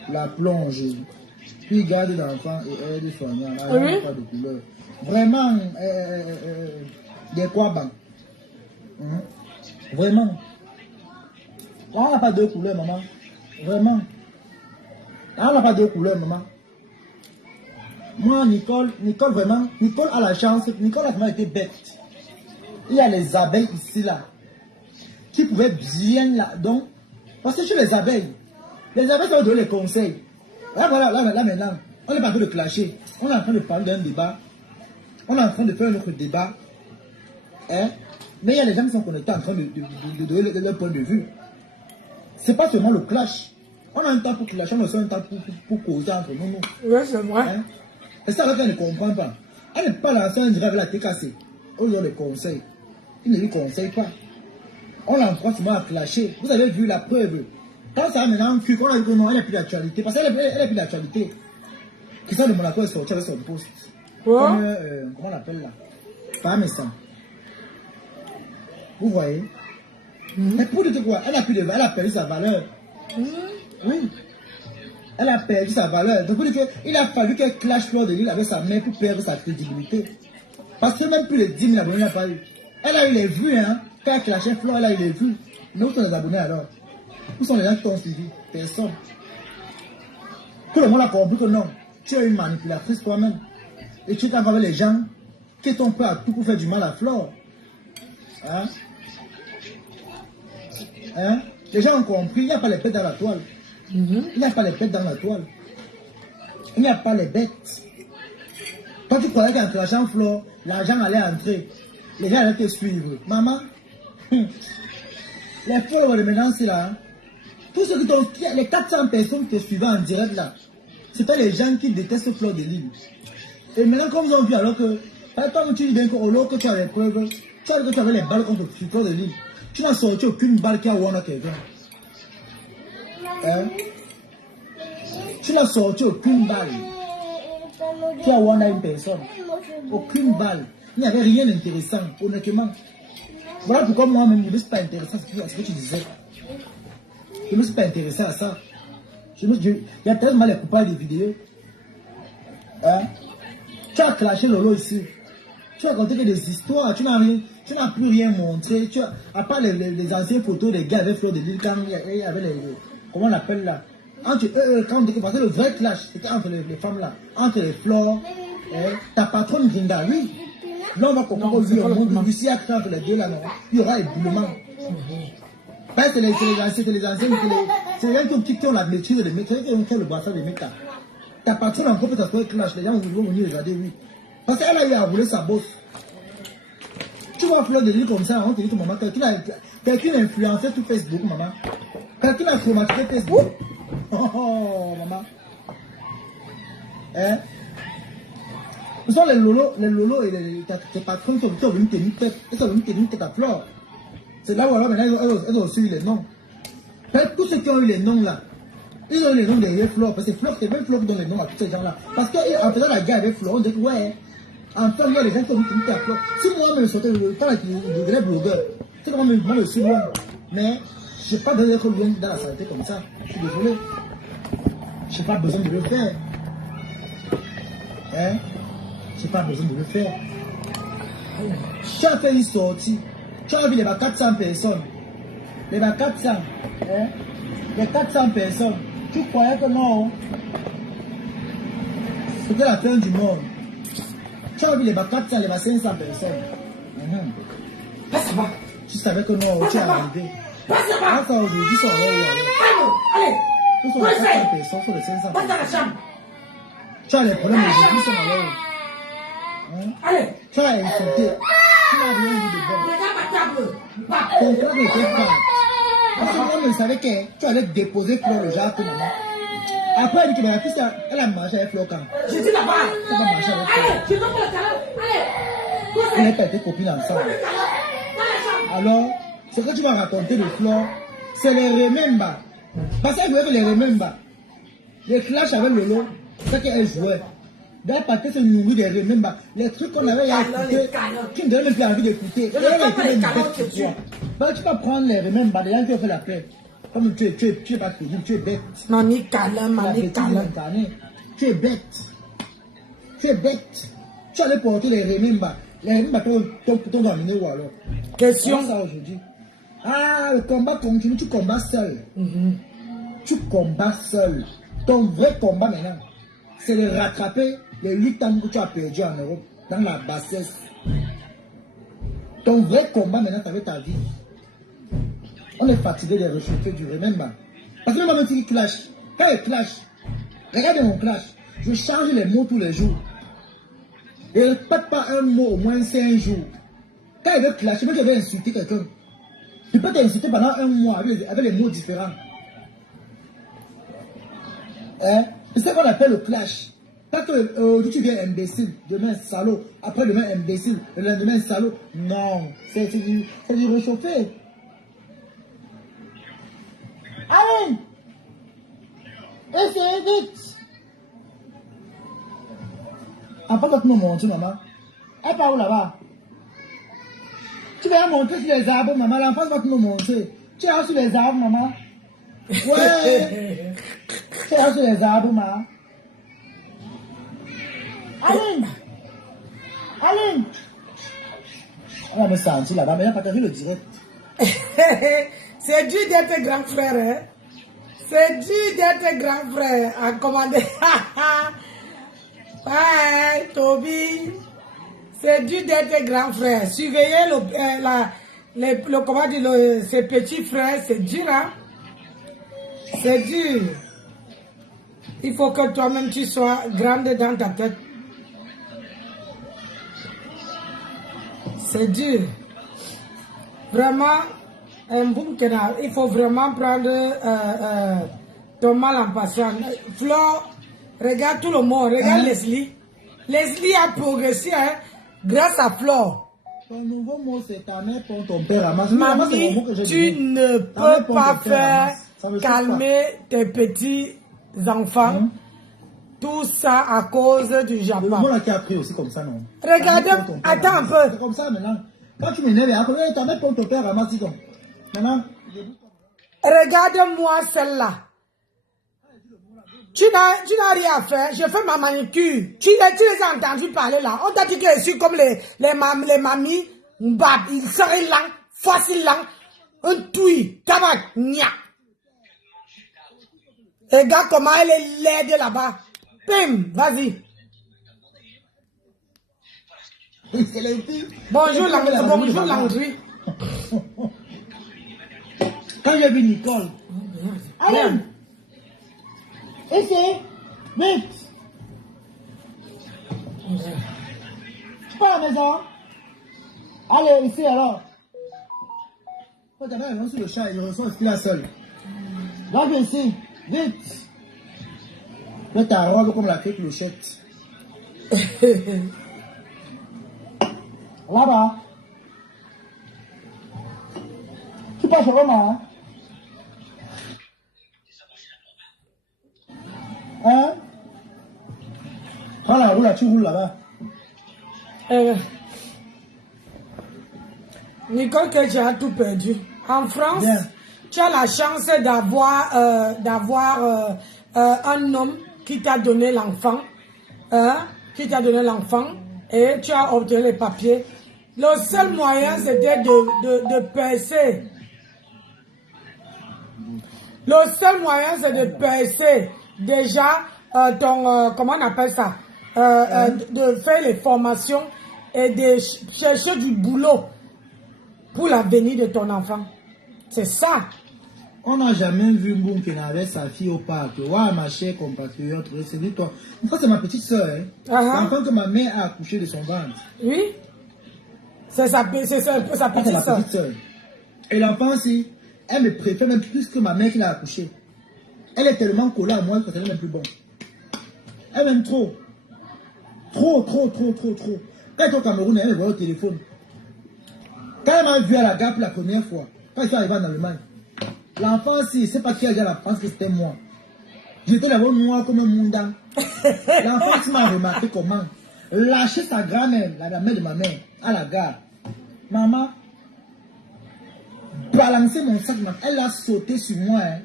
la plongée. Puis garder d'enfants et aide soignants. Là, il n'y a pas de couleur. Vraiment, des quoi ban. Vraiment. On n'a pas deux couleurs, maman. Vraiment. On n'a pas deux couleurs, maman. Moi, Nicole vraiment, Nicole a la chance, Nicole a vraiment été bête. Il y a les abeilles ici, là, qui pouvaient bien là, donc, parce que chez les abeilles, ça va donner les conseils. Là, voilà, là maintenant, on n'est pas en train de clasher, on est en train de parler d'un débat, on est en train de faire un autre débat, hein? Mais il y a les gens qui sont connectés en train de donner leur point de vue. C'est pas seulement le clash. On a un temps pour clasher, on a aussi un temps pour causer entre nous. Oui, c'est vrai. Hein? Et ça, elle ne comprend pas. Elle n'est pas lancée un direct avec la TKC. On lui a les conseils. Il ne lui conseille pas. On l'envoie souvent à clasher. Vous avez vu la preuve. Quand ça a maintenant cul, on a vu que non, elle n'a plus d'actualité. Parce qu'elle n'a plus d'actualité. Christian de Monaco est sorti avec son poste. Comme, comment on l'appelle là? Pas méchant. Vous voyez? Mais pour dire quoi? Elle a perdu sa valeur. Oui. Elle a perdu sa valeur. Donc, il a fallu qu'elle clash Fleur de Lille avec sa mère pour perdre sa crédibilité. Parce que même plus de 10 000 abonnés, elle n'a pas eu. Elle a eu les vues, hein. Quand elle clashait Fleur, elle a eu les vues. Mais où sont les abonnés alors? Où sont les gens qui t'ont suivi? Personne. Tout le monde a compris que non. Tu es une manipulatrice toi-même. Et tu t'envoies les gens qui t'ont prêt à tout pour faire du mal à Fleur. Hein? Hein? Les gens ont compris, il n'y a pas les bêtes dans la toile. Il n'y a pas les bêtes dans la toile. Il n'y a pas les bêtes. Quand tu croyais qu'en clashant Flore, l'argent allait entrer, les gens allaient te suivre. Maman, les followers de maintenant, c'est là. Tous ceux qui t'ont, les 400 personnes qui te suivaient en direct là, c'était les gens qui détestent Fleur de Lille. Et maintenant, comme ils ont vu, alors que, par exemple, tu dis bien que tu as les preuves, tu as dit que tu avais les balles contre Fleur de Lille. Tu n'as sorti aucune balle qui a ouana quelqu'un. Hein? Tu n'as sorti aucune balle qui a ouana une personne. Aucune balle. Il n'y avait rien d'intéressant, honnêtement. Voilà pourquoi moi-même, je ne me suis pas intéressé à ce que tu disais. Je ne me suis pas intéressé à ça. Il y a tellement les coupables des vidéos. Hein? Tu as clashé Lolo ici. Tu as raconté que des histoires, tu n'as plus rien montré. À part les anciennes photos des gars avec Fleur de Lille, quand il y avait les. Comment on appelle là? Entre parce que le vrai clash, c'était entre les femmes là. Entre les fleurs, ta patronne Grinda, oui. Là, on va comprendre lui, au monde, Lucie a créé entre les deux là, non. Il y aura éboulement. Parce que c'est les anciens, c'est les gens qui ont la maîtrise de mettre, qui ont le brassard de mettre. Ta patronne encore peut être clash, les gens vont venir regarder, oui. Parce qu'elle a eu à rouler sa bosse. Tu vois fleur de lui comme ça, on te dit que maman, quelqu'un a influencé tout Facebook, maman. Quelqu'un a traumatisé Facebook. Oh, maman. Hein? Ce sont les lolos et tes patrons qui sont venus tenir tête. Ils sont venus tenir tête à fleur. C'est là où alors maintenant elles ont aussi eu les noms. Tous ceux qui ont eu les noms là, ils ont eu les noms derrière Fleur. Parce que Fleur, c'est même Fleur qui donne les noms à tous ces gens là. Parce qu'en faisant la guerre avec Fleur, on dit que ouais. En fait, il y a les gens qui ont mis à fleur. Si moi, je sortais, quand je devenais blogueur, c'est quand même mal aussi loin. Mais je n'ai pas besoin d'être loin dans la santé comme ça. Je suis désolé. Je n'ai pas besoin de le faire. Hein? Je n'ai pas besoin de le faire. Tu as fait une sortie. Tu as vu les 400 personnes. Les 400. Hein? Les 400 personnes. Tu croyais que non? C'était la fin du monde. Tu as vu les 400, les 500 personnes. Passe là-bas. Tu savais que non, tu es arrivé. Passe là-bas. Enfin, aujourd'hui, ils sont là. Allez. Ils sont les 400 personnes, sur les 500 Passe dans la chambre. Tu as les problèmes aujourd'hui, ils sont là. Allez. Tu as insulté. Tu n'as rien dit de bon. Regarde ma table. Ton frère n'était pas. Parce que moi, je savais que tu allais déposer Fleur le Jacques, maman. Après, elle dit que la fille, elle a marché avec Fleur quand? Je dis là-bas. Elle va marcher avec Fleur. Allez, je donne le câlin. Allez. On n'a pas été copines ensemble. Alors, ce que tu vas raconter de Fleur, c'est les remember. Parce qu'elle jouait avec les remember. Les clashs avec Lolo, c'est qu'elle jouait. D'ailleurs, parce que c'est nourri des remember. Les trucs qu'on avait à écouter, tu ne donnes même plus envie d'écouter. Et elle était une bête pour toi. Bah, tu vas prendre les remember, les gens qui ont fait la paix. Comme tu es pas crédible, tu es bête. Mani câlin, mani câlin. Tu es bête. Tu es bête. Tu allais porter les remember. Les remember t'ont amené où alors? Question. Ça aujourd'hui. Ah, le combat continue, tu combats seul. Tu combats seul. Ton vrai combat maintenant, c'est de rattraper les 8 ans que tu as perdu en Europe, dans la bassesse. Ton vrai combat maintenant, c'est avec ta vie. On est fatigué de réchauffer du remember. Parce que même un petit clash, quand il clash, regardez mon clash, je change les mots tous les jours. Et je ne répète pas un mot au moins 5 jours. Quand il veut clasher, moi je vais insulter quelqu'un. Il peut t'insulter pendant un mois avec les mots différents. Hein? C'est ça qu'on appelle le clash. Parce que aujourd'hui tu viens imbécile, demain salaud, après demain imbécile, le lendemain salaud. Non, c'est du réchauffé. Allez! Essayez vite! Après que tu me montres, maman. Elle part où là-bas? Tu vas monter sur les arbres, maman. L'enfant va te me montrer. Tu es sur les arbres, maman. Ouais! Tu es sur les arbres, maman. Allez! Allez! On va me sentir là-bas, mais il n'y a pas vu le direct. C'est dur d'être grand frère, hein? C'est dur d'être grand frère à commander. Bye, Toby. C'est dur d'être grand frère. Surveiller comment dire, ses petits frères, c'est dur, hein? C'est dur. Il faut que toi-même tu sois grande dans ta tête. C'est dur. Vraiment, il faut vraiment prendre ton mal en patience. Flore, regarde tout le monde, regarde Leslie. Leslie a progressé grâce à Flore. Ton nouveau mot, c'est ta mère pour ton père. Mamie, tu ne peux pas faire calmer tes petits enfants. Tout ça à cause du Japon. Le mot là qui a pris aussi comme ça, non? Regardez, attends un peu. C'est comme ça maintenant. Quand tu m'énerves, ta mère pour ton père, ramasse donc. Maintenant, regarde-moi celle-là. Tu n'as rien à faire. Je fais ma manicure. Tu les as entendus parler là. On t'a dit que je suis comme les mamies. Mbab, ils seraient là. Facile là. Un tui. Tabac. Nya. Regarde comment elle est laide là-bas. Pim, vas-y. Bonjour Landry. Quand j'ai vu Nicole. Allez. Essaye. Vite. Tu pars à la maison. Allez, ici alors. Quand t'as même sur le chat, il ressent ce qu'il a seul. Va bien ici. Vite. Mets ta robe comme la clochette. Là-bas. Tu passes comment, hein? Prends la roue là, tu roules là-bas. Nicole, que tu as tout perdu. En France, Bien. tu as la chance d'avoir un homme qui t'a donné l'enfant. Et tu as obtenu les papiers. Le seul moyen, c'était de percer. Le seul moyen, c'est de percer déjà comment on appelle ça? De faire les formations et de chercher du boulot pour l'avenir de ton enfant. C'est ça. On n'a jamais vu Mboum qui avait sa fille au parc. Ouais, ma chère compatriote, c'est lui, toi. Une fois, c'est ma petite soeur. Hein. L'enfant que ma mère a accouché de son ventre. Oui. C'est sa petite soeur. C'est la petite soeur. Et l'enfant, si, elle me préfère même plus que ma mère qui l'a accouché. Elle est tellement collée à moi que c'est même plus bon. Elle m'aime trop. Trop. Quand elle est au Cameroun, elle me voit au téléphone. Quand elle m'a vu à la gare pour la première fois, quand je suis arrivé en Allemagne, l'enfant, si, c'est pas qui a dit à la France que c'était moi. J'étais là-bas noir comme un mondan. L'enfant qui m'a remarqué comment lâcher sa grand-mère, la mère de ma mère, à la gare. Maman, balancer mon sac, elle a sauté sur moi. Hein.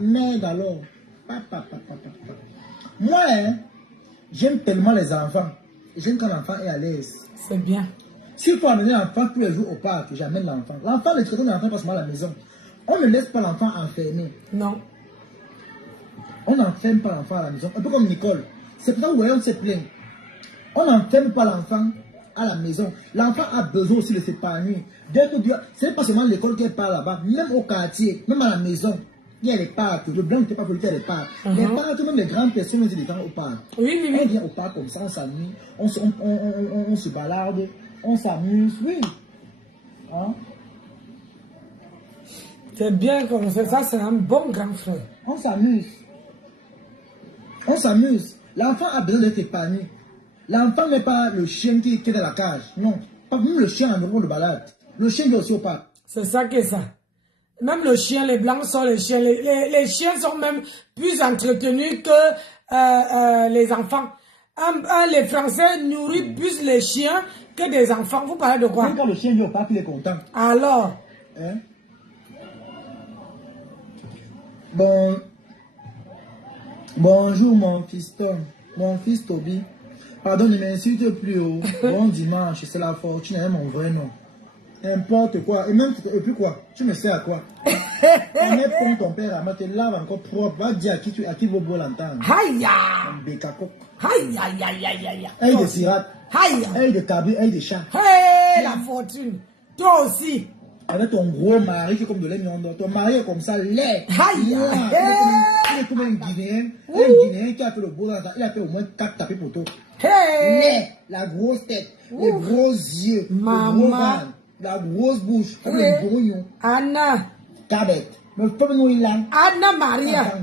Merde alors. Papa. Moi, hein, j'aime tellement les enfants. J'aime quand l'enfant est à l'aise. C'est bien. S'il faut amener l'enfant tous les jours au parc, j'amène l'enfant. L'enfant, le traitement de l'enfant passe mal à la maison. On ne laisse pas l'enfant enfermé. Non. On n'enferme pas l'enfant à la maison. Un peu comme Nicole. C'est pour ça que on se plaint. On n'enferme pas l'enfant à la maison. L'enfant a besoin aussi de s'épanouir. C'est pas seulement l'école qui part là-bas. Même au quartier, même à la maison, il y a les parcs. Le blanc n'était pas volontaire les parcs. Les parcs, même les grandes personnes ont des temps au parc. Oui. On vient au parc comme ça, on s'amuse, on se balade, on s'amuse, oui. Hein? C'est bien comme ça, c'est un bon grand frère. On s'amuse. L'enfant a besoin d'être épanoui. L'enfant n'est pas le chien qui est dans la cage. Non. Pas même le chien en niveau de balade. Le chien vient aussi au parc. C'est ça que ça. Même le chien, les blancs sont les chiens. Les chiens sont même plus entretenus que les enfants. Les Français nourrissent plus les chiens que des enfants. Vous parlez de quoi? Même quand le chien vient au parc, il est content. Alors? Hein? Bon. Bonjour mon fiston, mon fils Toby. Pardon, ne m'insulte plus. Oh. Bon dimanche, c'est la fortune, hein, mon vrai nom. N'importe quoi. Et puis quoi? Tu me sais à quoi? On est pour ton père, mais te lave encore propre. Va dire à qui vaut beau l'entendre. Aïe! Bécacoc. Aïe! Aïe de pirate. Aïe! Aïe de cabri, aïe de chat. Hey, la fortune! Toi aussi! Avec ton gros mari qui est comme de lait miandre. Ton mari est comme ça, lait. Aïe! Il est comme un Guinéen. Un Guinéen qui a fait le beau dans ça. Il a fait au moins 4 tapis pour toi. Hey! Lait, la grosse tête, les gros yeux, Maman. le gros ventre, la grosse bouche, comme les grognon. Anna! Cabette. Mais comme nous, il a. Anna Maria!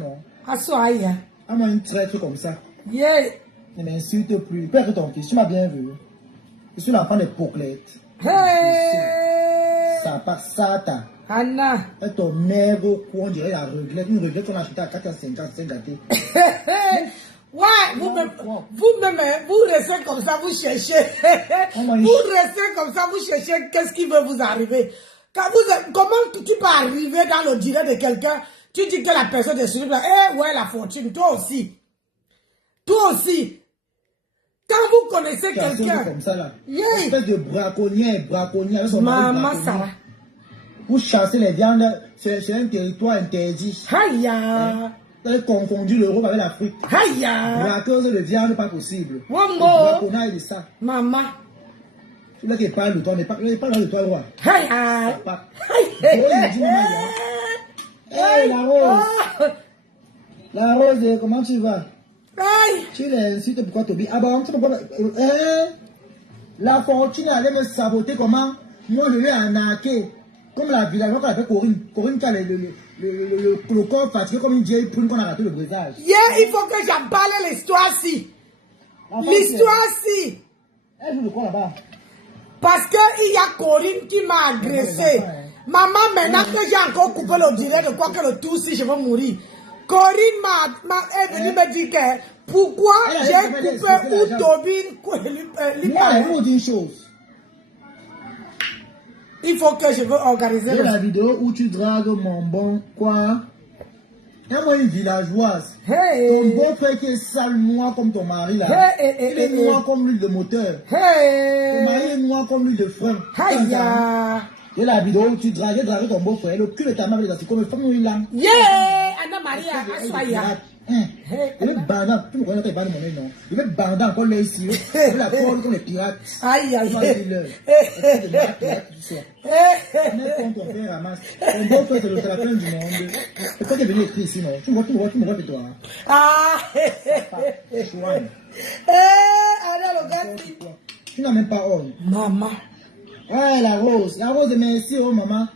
Assoaya! On a une traître comme ça. Yeah! Ne m'insulte plus. Père que ton fils, tu m'as bien vu. Je suis l'enfant des poclettes. Hey! Ça passe ça, ta. Anna! Et ton mère, on dirait la regrette. Une regrette qu'on a acheté à 4,50, c'est gâté. Ouais, vous-même, vous restez comme ça, vous cherchez. Vous restez comme ça, vous cherchez qu'est-ce qui veut vous arriver. Comment tu peux arriver dans le direct de quelqu'un, tu dis que la personne est sur ouais, la fortune, toi aussi. Toi aussi. Quand vous connaissez quelqu'un. Comme ça, là. Yeah. Une espèce de braconnier avec son Maman, ça va. Vous chassez les viandes sur un territoire interdit. Aïe! Vous avez confondu l'Europe avec l'Afrique. Aïe! Braqueuse de viande, pas possible. Wombo! Braconnage de ça. Maman. Tu vois qu'il parle de toi, mais pas de toi, roi. Aïe! Hey, la Rose! La Rose, comment tu vas? Aïe! Tu l'insultes pourquoi Toby? Ah bon, tu sais pourquoi? La fortune allait me saboter comment? Moi, je l'ai arnaqué. Comme la villageoise qu'on appelle Corinne. Corinne qui a le corps fatigué comme une vieille prune qu'on a raté le brisage. Il faut que j'en parle l'histoire-ci. L'histoire-ci. Elle joue le quoi là-bas? Parce qu'il y a Corinne qui m'a agressé. Maman, maintenant que j'ai encore coupé le direct, je crois que le tout si je vais mourir. Corinne est venue me dire que pourquoi j'ai coupé où Tobin lui Moi, je vous dis une chose. Il faut que je veux organiser la vidéo où tu dragues mon bon quoi? Moi une villageoise. Ton beau frère qui est sale noir comme ton mari là. Il est noir comme l'huile de moteur. Ton mari est noir comme l'huile de frein. Et la vidéo où tu dragues ton beau frère. Le cul de ta mère est comme une femme là. Anna Maria, Aswaya. Il est bandant. Tu me connais pas mon nom. Il est bandant encore là ici. Il la colle comme les pirates. Aïe. Ton père ramasse. Ton beau frère c'est la fin du monde. C'est toi qui es venu écrire ici, non? Tu me vois de toi. Tu n'as même pas honte. Maman. Ah, la Rose, merci, oh maman.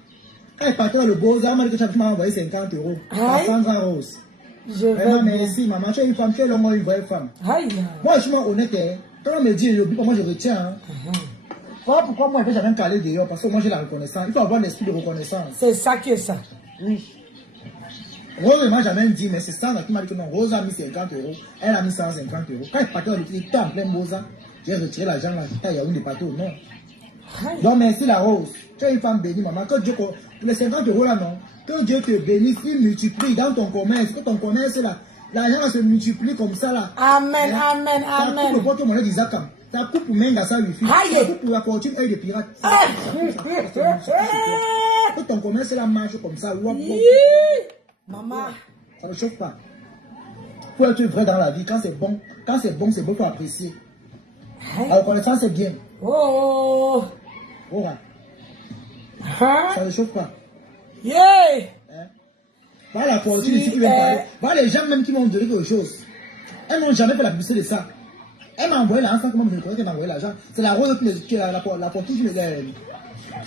Quand elle partait dans le beau-arts, elle m'a dit que tu m'as envoyé 50 €. Sandra Rose. Vraiment, merci, maman. Tu es une femme, tu es l'homme, une vraie femme. Moi, je suis honnête. Quand on me dit, moi, je retiens. Voilà pourquoi moi, je ne vais jamais caler dehors, parce que moi, j'ai la reconnaissance. Il faut avoir l'esprit de reconnaissance. C'est ça qui est ça. Oui. Rose ne m'a jamais dit, mais c'est Sandra qui m'a dit que non, Rose a mis 50 €. Elle a mis 150 €. Quand elle partait dans le petit, il était en plein Boza. J'ai retiré l'argent là, il y a une des bateaux, non. Donc merci la Rose. Tu es une femme bénie, maman. Que Dieu, pour les 50 € là, non. Que Dieu te bénisse, il multiplie dans ton commerce. Que ton commerce là, l'argent se multiplie comme ça là. Amen. Ta coupe pour monnaie d'Isaac. Ta coupe pour Menga ça lui fait. Ta coupe pour la fortune et les pirates. Que ton commerce là marche comme ça. Maman. Ça ne chauffe pas. Faut être vrai dans la vie. Quand c'est bon, c'est bon, faut apprécier. La reconnaissance c'est bien. Ça ne chauffe pas. Voilà la fortune ici qui vient parler. Voilà les gens même qui m'ont donné quelque chose. Elles n'ont jamais fait la publicité de ça. Elle m'a envoyé l'argent, comment je connais qu'elle m'a envoyé l'argent. C'est la Rose qui est la fortune qui me dit.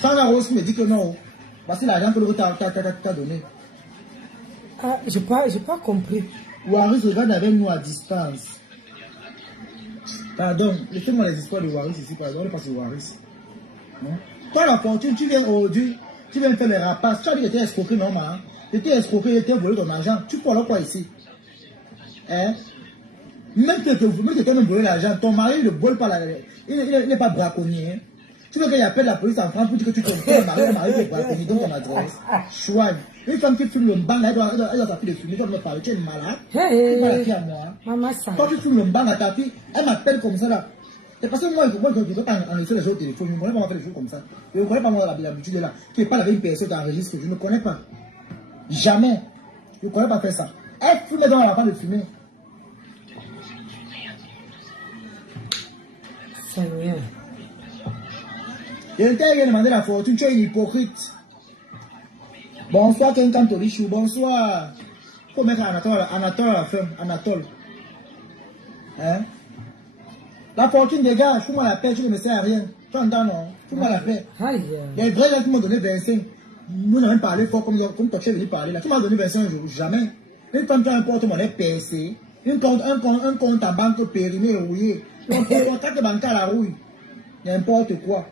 Sans la Rose qui me dit que non. Voici l'argent que l'autre t'a donné. J'ai pas compris. Waris regarde avec nous à distance. Pardon, laissez-moi les histoires de Waris ici, pardon, on est passé Waris. Toi, la fortune, tu viens aujourd'hui, tu viens faire les rapaces, tu as dit que tu étais escroqué, non, man. Tu étais escroqué, tu as volé ton argent, tu peux alors quoi ici? Même que tu as même volé l'argent, ton mari ne vole pas il n'est pas braconnier. Hein. Tu veux qu'il appelle la police en France pour dire que tu trompes le mari qui est braconnier, donne ton adresse. Chouane. Une femme qui fume le mbang, elle doit s'appeler de fumer, elle doit me parler, tu es malade. Tu parles qui à moi. Maman, ça. Quand tu fumes le mbang à ta fille, elle m'appelle comme ça là. C'est parce que moi, je ne peux pas enregistrer les autres téléphones, je ne connais pas faire des choses comme ça. Je ne connais pas moi l'habitude là. Qui parle avec une personne qui enregistre, je ne connais pas. Jamais. Je ne connais pas faire ça. Elle fume dans la fin de fumer. Seigneur. Je t'ai demandé la fortune, tu es une hypocrite. Bonsoir, Kenkan Torichou, bonsoir. Faut mettre Anatole à la fin, Anatole. Hein? La fortune des gars, fous-moi la paix, tu ne me sers à rien. Tu entends, non? Fous-moi la paix. Les vrais gens qui m'ont donné 25, nous n'avons pas parlé fort comme toi tu es venu parler là. Tu m'as donné 25 jours, jamais. Une femme qui a un porte-monnaie percé, un compte à banque périmé et rouillé, un carte bancaire à la rouille, n'importe quoi.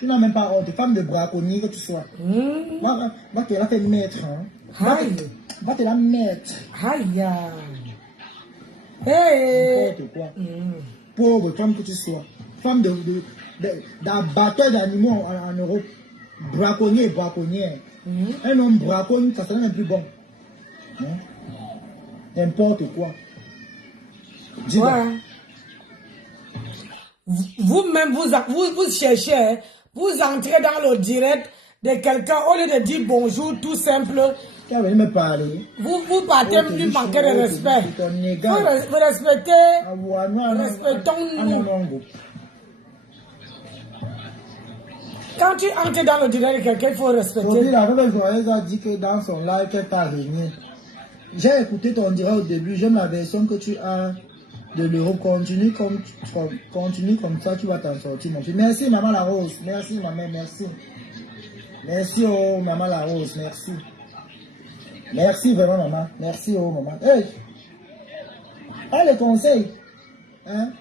Tu n'as même pas honte, femme de braconnier que tu sois. Va te la faire mettre. Hein. Va te la mettre. N'importe quoi. Pauvre femme que tu sois. Femme d'abatteur d'animaux en Europe. Braconnier, braconnière. Un homme braconne, ça serait même plus bon. Hein? N'importe quoi. Dis-moi. Vous-même, vous cherchez, hein? Vous entrez dans le direct de quelqu'un, au lieu de dire bonjour, tout simple, Tu vas venir me parler. Vous partez Oh, du t'es manquer de chaud, respect. t'es ton Vous égal. respectez. Respectons-nous. Quand tu entres dans le direct de quelqu'un, il faut respecter. Aujourd'hui, la Rebelle Joyeuse a dit que dans son live, qu'elle pas régné. J'ai écouté ton direct au début, j'aime la version que tu as de l'Europe. Continue comme ça, tu vas t'en sortir, mon fils. Merci, maman la rose. Merci, maman, merci. Merci, oh, maman la rose, merci. Merci vraiment, maman. Merci, oh, maman. Hey! Ah, les conseils. Hein?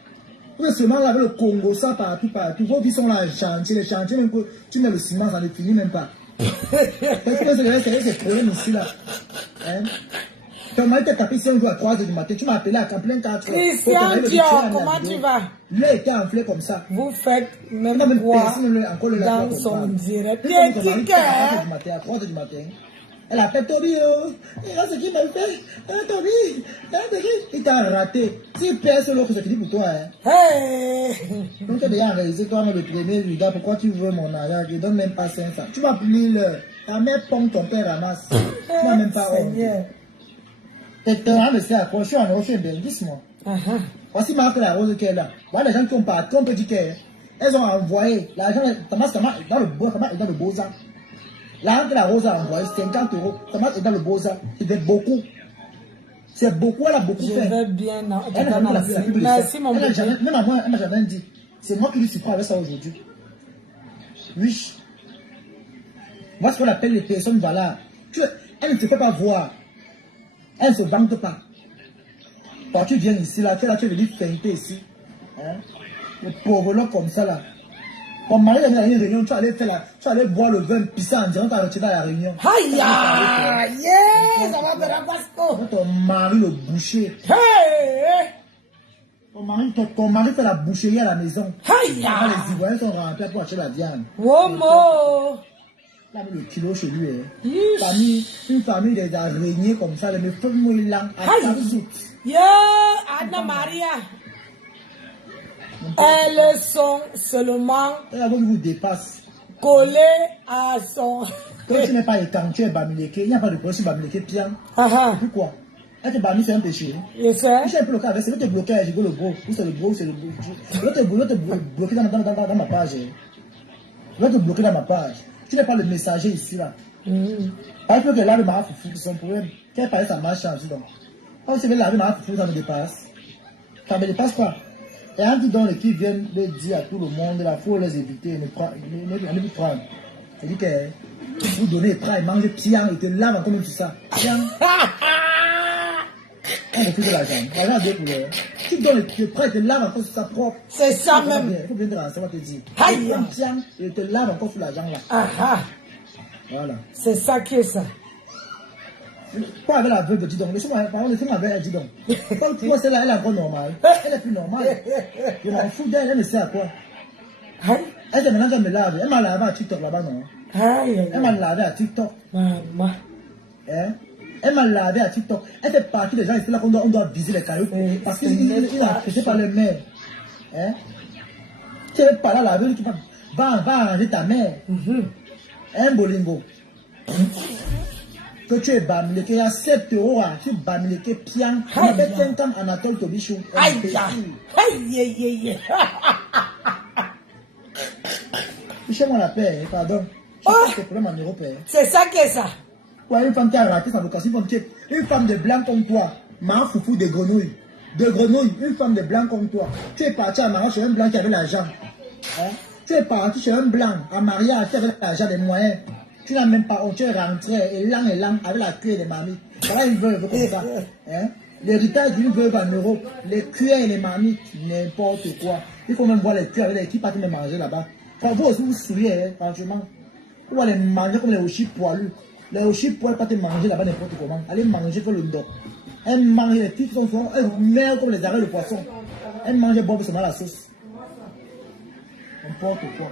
Vous seulement avec le Congo, ça partout. Vos vies sont là, les chantiers, même que tu mets le ciment, ça ne finit même pas. Parce que c'est ce problème ici, là. Hein? Tu m'as été tapé si on joue à 3h du matin, tu m'as appelé à plein 4h. Christian Dior, comment tu vas? Il a été enflé comme ça. Vous faites même quoi dans son direct. À 3h du matin. Elle appelle Toby, oh, regarde ce qu'il m'a fait. Toby, il t'a raté. Si personne l'autre, c'est fini pour toi. Hein. Hey! Donc, tu as déjà réalisé, toi, le premier gars, pourquoi tu veux mon argent? Je ne donne même pas 500. Tu vas plus l'heure. Ta mère pompe, ton père ramasse. Tu n'as même pas honte. T'es en de ça, je suis en Europe, je suis un belgisme. Voici Marc la rose qui est là. Voilà les gens qui ont parti, on peut dire qu'elles ont envoyé l'argent, dans le Beaux-Arts. L'argent que la rose a envoyé, 50 €. Comment est dans le Beaux-Arts? C'était beaucoup. C'est beaucoup, elle a beaucoup fait. Je vais bien. Elle n'a jamais la plus. Merci, mon bébé. Même à moi, elle m'a jamais dit. C'est moi qui lui surprends avec ça aujourd'hui. Oui. Moi, ce qu'on appelle les personnes, voilà. Elle ne se fait pas voir. Elle ne se vante pas. Quand tu viens ici, là, tu es venu feinter ici. Hein? Le pauvre là comme ça, là. Ton mari est dans une réunion, tu allais boire le vin pissant en disant que tu as retiré dans la réunion. Aïe, yeah, ça va faire un pasco. Ton mari, le boucher. Hey! Ton mari fait la boucherie à la maison. Aïe! Les Ivoiriens sont remplis pour acheter la viande. Womo! Là, le kilo chez lui. Une famille des araignées comme ça, les feux moulants. Yeah, Anna Maria. Elles sont seulement collées à son. Quand tu n'es pas quand tu es bamileke, il n'y a pas de problème sur bamileke bien. Pourquoi? Être bamileke, c'est un péché. Je sais. Je suis un peu bloqué avec ça. Je vais te bloquer, je vais le beau. Ou c'est le beau, c'est le beau. Je vais te bloquer dans ma page. Je vais te bloquer dans ma page. Tu n'es pas le messager ici, là. Par exemple, que là, le mara foufou, c'est son problème. Quelle paraît ça marche ainsi donc. Quand tu veux laver mara foufou, ça me dépasse. Ça me dépasse quoi? Et un dit donc qui viennent de dire à tout le monde, il faut les éviter, ne plus prendre. C'est dit que vous donnez prêt, mangez pian et te lave comme tout ça. Pian. On refuse de l'argent. L'argent a deux couleurs. Tu donnes le prêt et te lave encore sur sa propre. C'est ça même. Il faut bien te lancer, on va te dire. Aïe. Pian et te lave encore sur l'argent là. Voilà. C'est ça qui est ça. Pas avec la veuve de Didon. Laissez-moi avec elle, Didon. Pourquoi celle-là, elle est encore normale. Elle est plus normale. Je m'en fous d'elle, elle ne sait à quoi. Elle est maintenant, elle me lave. Elle m'a lavé à TikTok là-bas, non? Elle m'a lavé à TikTok. Elle m'a lavé à TikTok. Elle fait partie des gens ici là qu'on doit viser les cailloux. Parce qu'il est empêché par le maire. Tu n'es pas là laver, tu va arranger ta mère. Un bolingo. Que tu es bamileke, il y a 7 €, tu es bamileke pian, tu m'appelles 5 ans Anatole Tobichou. Aïe, aïe. Fichez-moi la paix, pardon. C'est problème en Europe. C'est ça qui est ça. Ouais, une femme qui a raté sa vocation, une femme de blanc comme toi, ma foufou de grenouille. Une femme de blanc comme toi. Tu es parti à mariage chez un blanc qui avait l'argent. Tu es parti chez un blanc à mariage qui avait l'argent, des moyens. Tu n'as même pas honte, tu es rentré élan avec la cuillère des mamies. Voilà une veuve comme ça. L'héritage d'une veuve en Europe, les cuillères et les mamies, n'importe quoi. Il faut même voir les cuillères avec les qui partent me manger là-bas. Quand vous aussi vous souriez, franchement. Vous allez manger comme les hochis poilus. Les hochis poilus partent manger là-bas n'importe comment. Allez manger comme le dos. Elles mangent les filles qui sont mères comme les arrêts de poisson. Elles mangent bob seulement la sauce. N'importe quoi.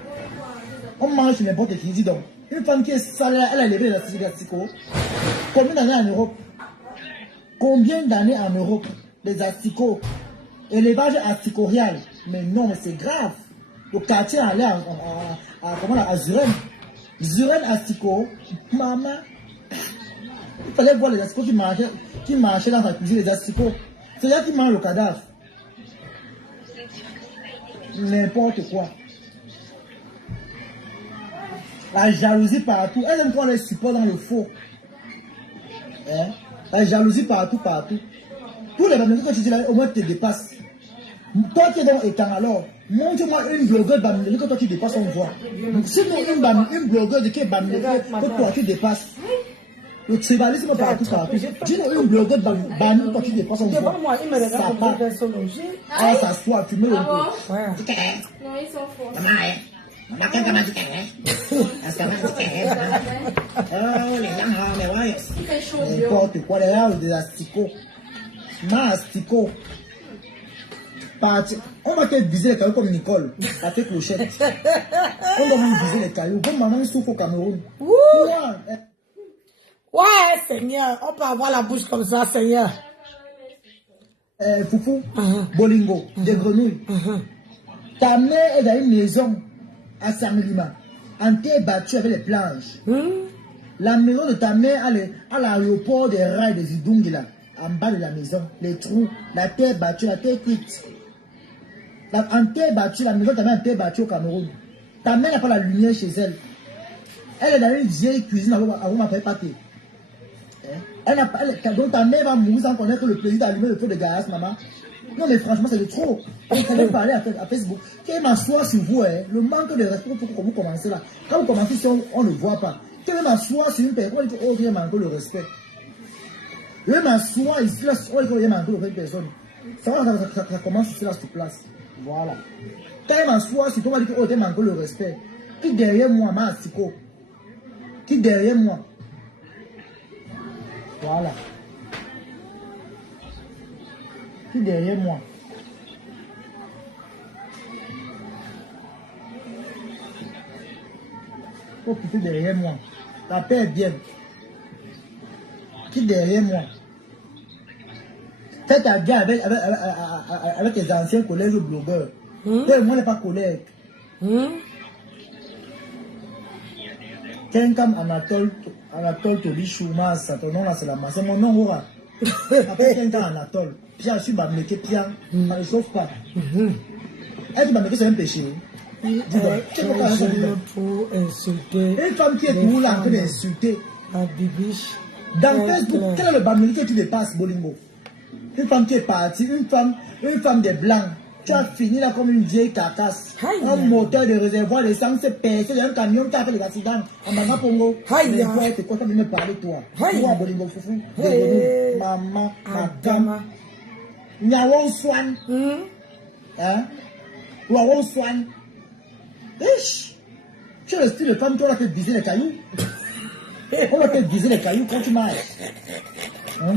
On mange sur n'importe qui, dis donc. Une femme qui est sale, elle a élevé les asticots. Combien d'années en Europe? Combien d'années en Europe? Les asticots. Élevage asticorial. Mais non, mais c'est grave. Le quartier allait à Zuren. Zuren asticot. Maman. Il fallait voir les asticots qui marchaient dans sa cuisine, les asticots. C'est là qui mangent le cadavre. N'importe quoi. La jalousie partout. Elle aime qu'on les supporte dans le faux. Hein? La jalousie partout, partout. Tous les bamilés que tu dis là, au moins te dépassent. Toi qui es dans étang alors, montre-moi une blogueuse bamilé que toi tu dépasses, on voit. Sinon une blogueuse qui est bamilé que toi tu dépasses. Le tribalisme partout, partout. Dis-nous une blogueuse bamilé que toi tu dépasses, on voit. Devant moi, il me regarde comme une personne logée. Ah, ça se voit, tu mets le coup. Ouais. Non, ils sont forts. Maman, quand maman dit qu'elle oh, les gens, mais ouais. Il fait chaud, bio. N'importe quoi, les gens, des asticots. Non, asticots. On va te viser les cailloux comme Nicole, à tes clochettes. On va même viser les cailloux. Comme maman souffre au Cameroun. Ouais, Seigneur, on peut avoir la bouche comme ça, Seigneur. Foufou, Bolingo, des grenouilles. Ta mère est dans une maison à Sanglima. En terre battue avec les planches. La maison de ta mère à l'aéroport des rails des Idungi là, en bas de la maison. Les trous, la terre battue, la terre cuite. En terre battue, la maison de ta mère en terre battue au Cameroun. Ta mère n'a pas la lumière chez elle. Elle est dans une vieille cuisine avant ma pâté. Donc ta mère va mourir sans connaître le plaisir d'allumer le feu de gaz, maman. Non mais franchement c'est de trop. On allait parler à Facebook. Quel m'asseoir sur vous, hein? Le manque de respect pour vous commencez là. Quand vous commencez, on ne voit pas. Quel m'asseoir sur une personne, on dit oh il manque le respect. Le m'asseoir ici là, on dit qu'il manque le respect de personne. Ça commence ici là sur place. Voilà. Quand il m'asseoir sur toi, on dit que oh il manque le respect. Qui derrière moi, ma astico? Qui derrière moi? Voilà. Qui derrière moi? Oh, qui derrière moi? La paix est bien. Qui derrière moi? Fais ta guerre avec tes anciens collègues blogueurs. Moi, n'est pas collègue. Quelqu'un Anatole Tobi Choumas, ton nom là c'est la masse. C'est mon nom, Aura. Après quelqu'un Anatole. Pierre, je suis bamléqué, Pierre. Ça ne chauffe pas. Est-ce que bamléqué c'est un péché? Une femme qui est toujours là en train d'insulter. Dans Facebook, quel est le bamléqué que tu dépasses, Bolingo? Une femme qui est partie, une femme des blancs. Tu as fini là comme une vieille carcasse. Un moteur de réservoir d'essence s'est percé dans un camion qui a fait les accidents. En Manga Pongo. Tu es quoi, tu me parler toi. Toi, Bolingo Foufou. Maman, madame. Nyawon Swan. Hein? Nyawon Swan. Tu es le style de femme, tu as fait viser les cailloux. On va te viser les cailloux quand tu marches. Hein?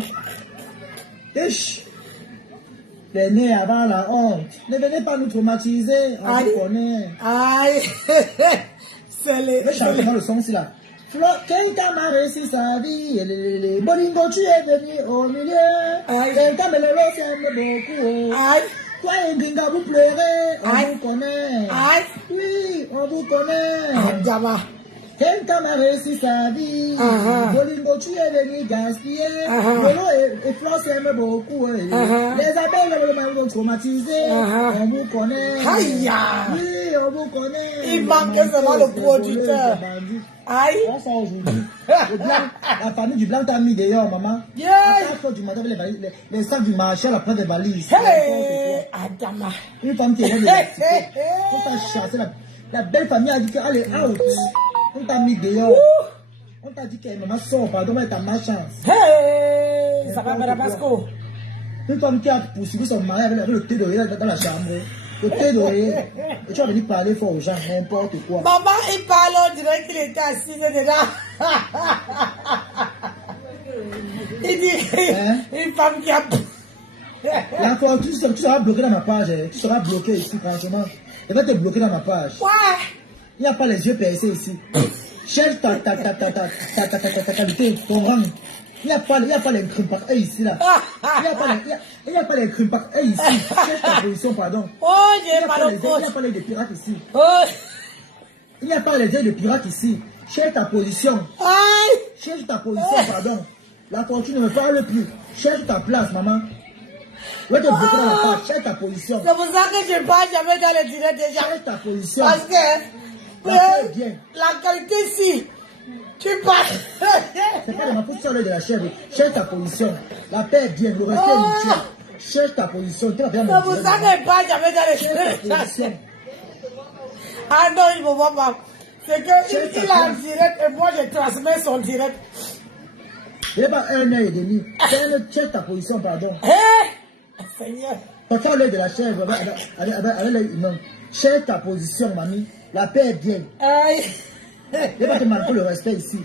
Les nez avant la honte. Ne venez pas nous traumatiser. On vous connaît. Aïe. C'est les. Mais chantez-moi le son, c'est là. Quelqu'un m'a réussi sa vie. Bolingo, tu es venu au milieu. Quelqu'un me le beaucoup. Aïe. Toi et Gringa, vous pleurez. On vous connaît. Aïe. Oui, on vous connaît. Adama. Quelqu'un m'a réussi sa vie. Bolingo, tu es venu gaspiller. Bolo et Flore s'aiment beaucoup. Les abeilles m'ont traumatisé. On vous connaît. Aïe. Oui, on vous connaît. Il manquait seulement le producteur. Aïe. On sort aujourd'hui. La famille du blanc t'a mis dehors, maman. Yeah. À 4 heures du matin, les sacs du marché, la place des valises. Hey, Adama. Une femme qui est là de la cité. On t'a chassé. La belle famille a dit qu'elle est out. On t'a mis dehors. On t'a dit que maman sort, pardon, mais t'as malchance. Hey, ça va, Madame Pasco. Une femme qui a poursuivi son mari avec le thé d'oreiller dans la chambre. Le thé d'oreiller. Et tu vas venir parler fort aux gens, n'importe quoi. Maman, il parle, on dirait qu'il était assis dedans. Il dit, une femme qui a... La fois, tu seras bloqué dans ma page. Tu seras bloqué ici, franchement. Elle va te bloquer dans ma page. Ouais. Il n'y a pas les yeux percés ici. Cherche ta qualité, ton rang. Il n'y a pas les crimes par eux ici, là. Il n'y a pas les crimes par eux ici. Cherche ta position, pardon. Oh, j'ai mal au Il n'y a pas les de pirates ici. Oh. Il n'y a pas les yeux de pirates ici. Cherche ta position. Aïe. Cherche ta position, pardon. La fortune ne me parle plus. Cherche ta place, maman. Ouais, te bloquer dans la part. Cherche ta position. C'est pour ça que je ne parle jamais dans les directs déjà. Cherche ta position. Parce que la qualité ici, tu parles. C'est pas de ma position de la chèvre. Cherche ta position. La paix est bien, le respect est mutuel. Cherche ta position. C'est pour ça que je ne parle jamais dans les directs. Ah non, il ne me voit pas. C'est qu'il a un direct et moi je transmets son direct. Il n'est pas 1h30. Cherche ta position, pardon. Hé, Seigneur. Parfois, l'œil de la chèvre, avec l'œil humain. Cherche ta position, mamie. La paix est bien. Aïe. Il ne va pas te manquer le respect ici.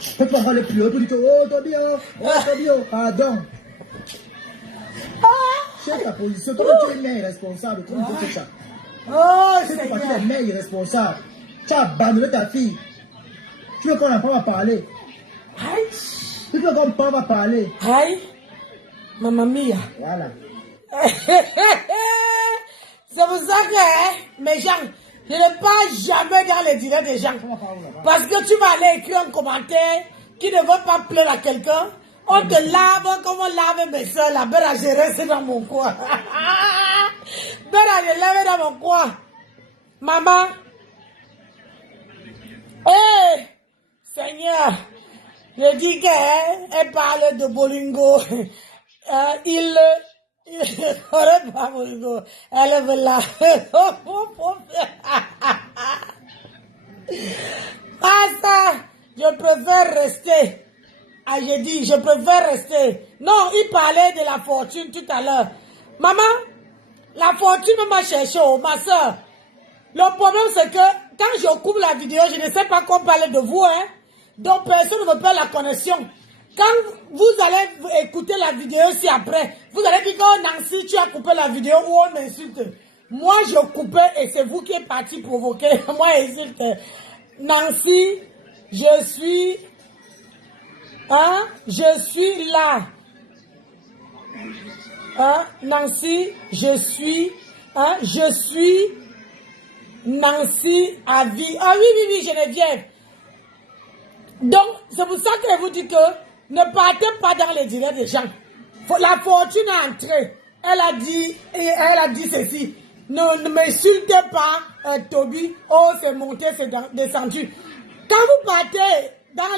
Tu peux pas avoir le plus haut, tu dis oh Tobio, pardon. Cherche ta position. Toi, tu es une mère irresponsable. Comme tu fais ça. Oh, Tu fais partie Seigneur. des mères irresponsables. Tu as abandonné ta fille. Tu veux qu'on n'en va parler. Aïe. Tu veux qu'on va parler. Aïe. Mamma mia. Voilà. C'est pour ça que, mes gens, je ne parle jamais dans les directs des gens. Parce que tu vas aller écrire un commentaire qui ne veut pas plaire à quelqu'un. On te lave comme on lave mes soeurs. La belle à gérer, c'est dans mon coin. Belle à gérer dans mon coin. Maman. Hé, Seigneur. Je dis qu'elle parle de Bolingo. Il aurait pas Bolingo. Elle veut là. Ah ça, je préfère rester. Ah, j'ai dit, je préfère rester. Non, il parlait de la fortune tout à l'heure. Maman, la fortune m'a cherché, ma soeur. Le problème, c'est que quand je coupe la vidéo, je ne sais pas qu'on parle de vous, hein. Donc, personne ne veut pas la connexion. Quand vous allez écouter la vidéo ici après, vous allez dire que oh, Nancy, tu as coupé la vidéo ou on m'insulte. Moi, je coupais et c'est vous qui êtes parti provoquer. Moi, insulte. Nancy, je suis là. Nancy, je suis Nancy à vie. Ah oui, Geneviève. Donc, c'est pour ça que je vous dis que ne partez pas dans les directs des gens. La fortune est entrée. Elle a dit ceci. Ne m'insultez pas, Toby. Oh, c'est monté, c'est descendu. Quand vous partez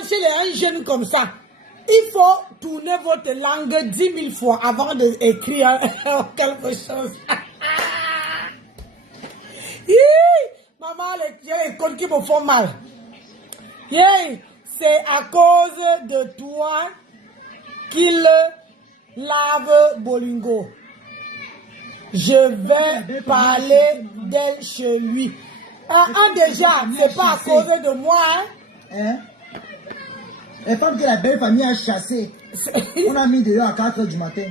chez les jeunes comme ça, il faut tourner votre langue 10 000 fois avant d'écrire quelque chose. Maman, les écoles qui me font mal. C'est à cause de toi qu'il lave Bolingo. Je vais parler d'elle chez lui. Déjà, c'est pas à cause de moi. Hein? Les femmes que la belle famille a chassées, on a mis dehors à 4 h du matin.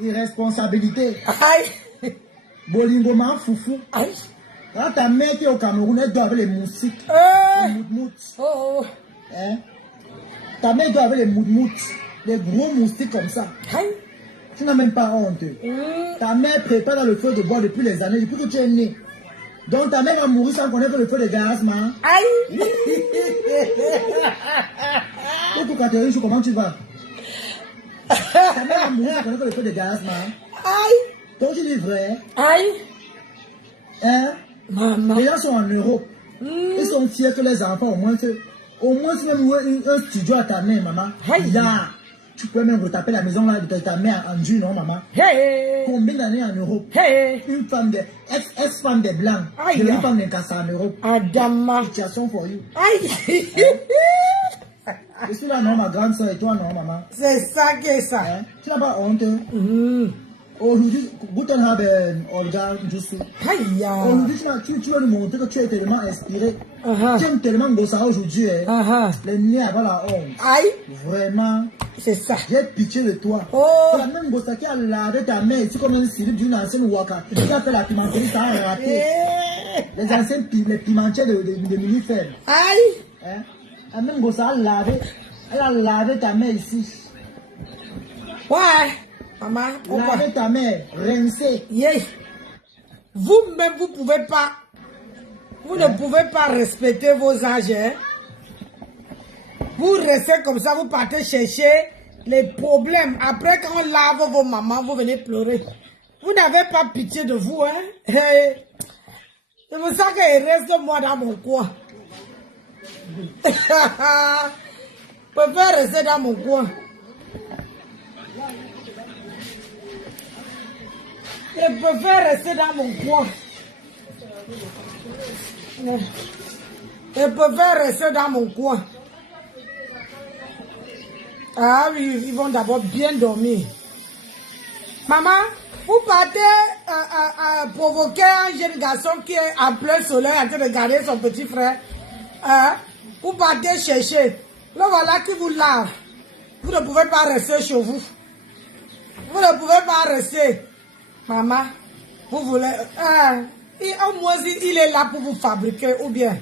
Irresponsabilité. Aïe. Bolingo man foufou. Aïe. Quand ta mère qui est au Cameroun, elle doit avec les moustiques. Les moutmout. Hein? Ta mère doit avec les moutmout. Les gros moustiques comme ça. Aïe. Tu n'as même pas honte. Ta mère prépare dans le feu de bois depuis les années, depuis que tu es né. Donc ta mère va mourir sans connaître le feu de gaz, man. Aïe. Et pour Catherine, comment tu vas? Ta mère va mourir sans connaître le feu de gaz, man. Aïe. Donc tu dis vrai. Aïe. Hein? Maman. Les gens sont en Europe. Ils sont fiers que les enfants, au moins, tu même un studio à ta mère, maman. Aïe. Là, tu peux même retaper la maison là, de ta mère en Dieu, non, maman? Hey. Combien d'années en Europe? Hey. Une femme ex-femme des Blancs. Aïe. De une femme d'incassé en Europe. Adama. Situation for you. Aïe. Je suis là, non, ma grande soeur, et toi, non, maman. C'est ça que ça. Hein? Tu n'as pas honte? Aujourd'hui, Guten Abend, Olga Jussou. Aïe. Aujourd'hui, tu vas nous montrer que tu es tellement inspiré. Tu aimes tellement Gossara aujourd'hui. Les nez avant la honte. Aïe. Vraiment. C'est ça. J'ai pitié de toi. C'est la même Gossara qui a lavé ta mère ici comme un slip d'une ancienne Waka. Qui a fait la pimenterie, ça a raté. Les anciennes les pimentières de Mini-Fer. Aïe. Hein? La même Gossara elle a lavé ta mère ici. Ouais. Maman, Laver ta mère, rincer. Vous-même, vous pouvez pas. Vous ne pouvez pas respecter vos âges. Hein? Vous restez comme ça, vous partez chercher les problèmes. Après, quand on lave vos mamans, vous venez pleurer. Vous n'avez pas pitié de vous, hein? C'est pour ça qu'il reste moi dans mon coin. Je préfère rester dans mon coin. Je préfère rester dans mon coin. Je préfère rester dans mon coin. Ah oui, ils vont d'abord bien dormir. Maman, vous partez provoquer un jeune garçon qui est en plein soleil en train de garder son petit frère. Vous partez chercher. Là voilà qui vous lave. Vous ne pouvez pas rester chez vous. Vous ne pouvez pas rester. Maman, vous voulez... au moins, il est là pour vous fabriquer, ou bien...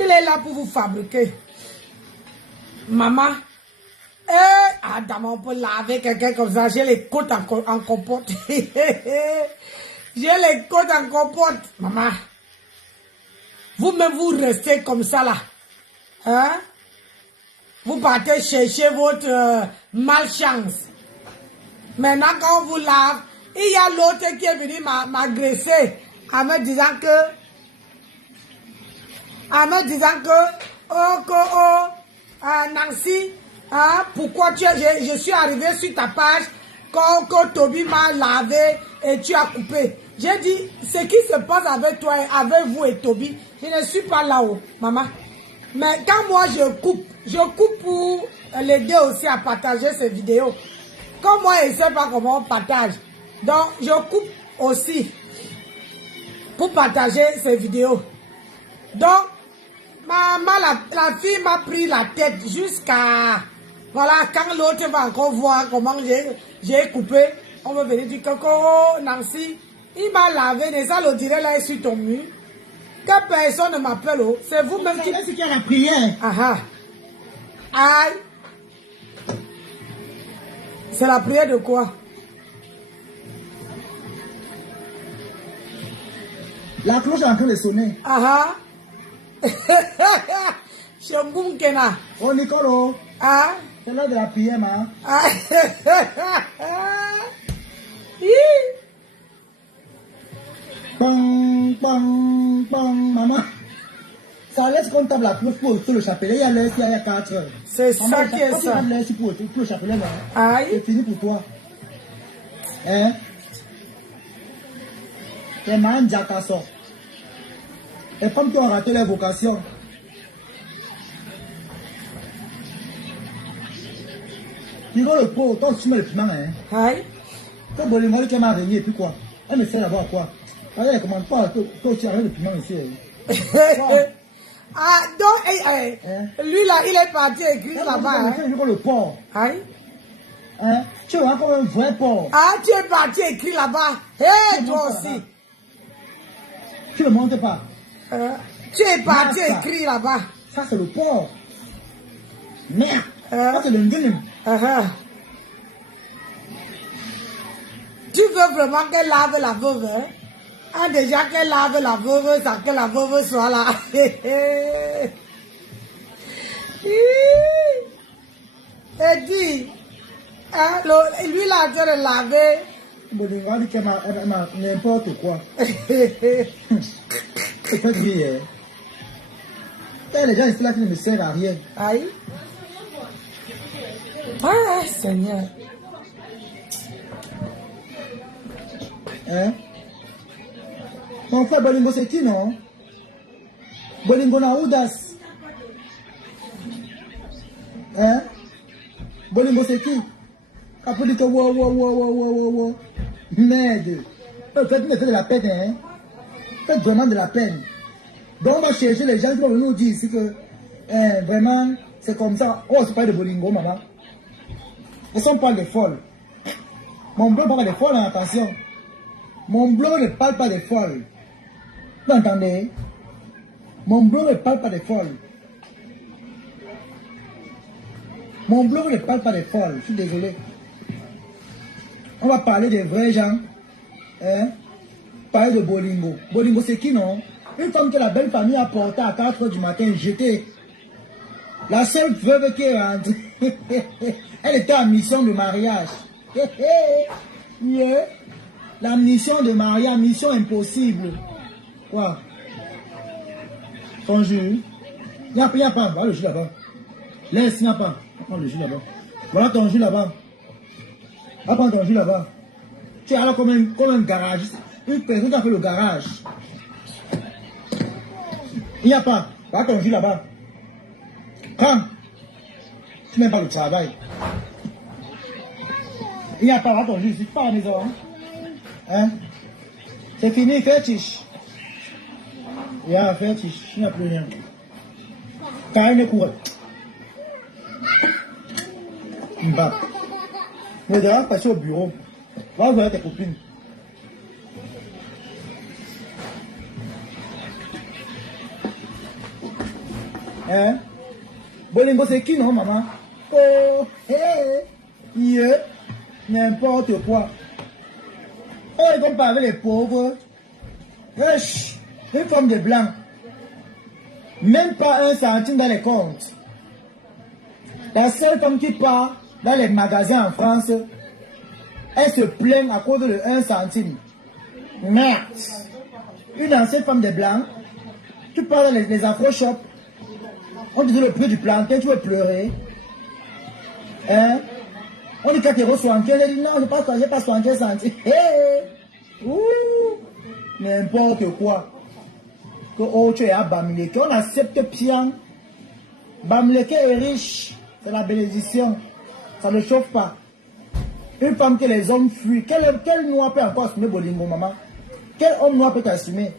Il est là pour vous fabriquer. Maman, on peut laver quelqu'un comme ça. J'ai les côtes en compote. J'ai les côtes en compote. Maman, vous-même, vous restez comme ça là. Hein? Vous partez chercher votre malchance. Maintenant, quand on vous lave, il y a l'autre qui est venu m'agresser en me disant que, Nancy, pourquoi je suis arrivé sur ta page quand Toby m'a lavé et tu as coupé. J'ai dit, ce qui se passe avec toi, avec vous et Toby, je ne suis pas là-haut, maman. Mais quand moi je coupe pour l'aider aussi à partager ces vidéos. Comme moi, je ne sais pas comment on partage. Donc, je coupe aussi pour partager ces vidéos. Donc, maman, la fille m'a pris la tête jusqu'à... Voilà, quand l'autre va encore voir comment j'ai coupé, on va venir dire Coco, Nancy, il m'a lavé, mais ça le dirait là sur ton mur. Que personne ne m'appelle, oh. C'est vous-même qui... C'est qui a la prière. Ah. Aïe. C'est la prière de quoi? La cloche est en train de sonner. Ah. Shomboum Kena. Oh, Nicolo. Ah. C'est l'heure de la prière, ma. Ah. Bang, bang, bang, maman. Ça laisse qu'on tape la cloche pour le chapelet. Il y a l'heure, il y a 4 heures. C'est ça qui est ça. Pour le chapelet, Aïe. c'est fini pour toi. Hein? T'es man jacasson. Les femmes qui ont raté leur vocation. Tu vois le pot, toi tu mets le piment, hein? Aïe. Toi, Bolingo, qui m'a régné, et puis quoi? Elle me fait d'abord quoi? Elle ne commande pas, toi tu arrêtes le piment ici. Ah, donc, lui là, il est parti écrire là-bas. Tu vois le porc. Aïe. Hein? Tu vois comme un vrai porc. Ah, tu es parti écrire là-bas. Hé, toi aussi. Tu ne montes pas. Tu es parti écrire là-bas. Ça, c'est le porc. Merde. Ça, c'est le nguenim. Tu veux vraiment qu'elle lave la veuve, hein? Ah, déjà qu'elle lave la veuve, ça que la veuve soit là. Et dis, hein, lui là, tu de laver. Bolingo a dit qu'elle m'a n'importe quoi. C'est pas grillé, hein? Les gens ici là qui ne me servent à rien. Aïe. Ah, Seigneur. Hein? Mon frère Bolingo, c'est qui, non? Bolingo na audace. Hein? Bolingo, c'est qui? Après, dit que wow. Merde. Faites de la peine, hein? Faites vraiment de la peine. Donc, on va chercher les gens qui vont nous dire ici que, vraiment, c'est comme ça. Oh, c'est pas de Bolingo, maman. Elles sont pas des folles. Mon bleu parle des folles, hein, attention. Mon bleu ne parle pas des folles. Vous entendez? Mon bleu ne parle pas des folles. Mon bleu ne parle pas des folles. Je suis désolé. On va parler des vrais gens. Hein? Parler de Bolingo. Bolingo, c'est qui, non? Une femme que la belle famille a portée à 4 h du matin, jetée. La seule veuve qui est rentrée, elle était en mission de mariage. Yeah. La mission de mariage, mission impossible. Quoi? Ton jus. Il n'y a pas. Voilà le jus là-bas. Laisse, il n'y a pas. Prends le jus là-bas. Voilà ton jus là-bas. Va prendre ton jus là-bas. Tu es là comme un garage. Une personne qui a fait le garage. Il n'y a pas. Va ton jus là-bas. Prends. Tu n'aimes pas le travail. Il n'y a pas. Va ton jus ici. Pas à la maison. Hein? C'est fini, fétiche. Il y a fétiche. Il n'y a plus rien. Carine courée. Mbap. Mais d'ailleurs, passer au bureau. Va voir tes copines. Hein? Bolingo, c'est qui, non, maman? Oh, yeah. N'importe quoi. Oh, ils vont parler les pauvres. Wesh, une femme de blanc. Même pas 1 centime dans les comptes. La seule femme qui part dans les magasins en France, elle se plaint à cause de 1 centime. Merde. Une ancienne femme de blanc, tu pars dans les afro-shops, on te dit le prix du plantain, tu veux pleurer. Hein? On dit 4,75 €, elle dit non, je n'ai pas 75 centimes. Ouh, n'importe quoi. Que oh, tu es à Bamileke, on accepte bien. Bamileke est riche, c'est la bénédiction. Ça ne chauffe pas. Une femme que les hommes fuient. Quel noir peut encore assumer Bolingo, maman? Quel homme noir peut t'assumer?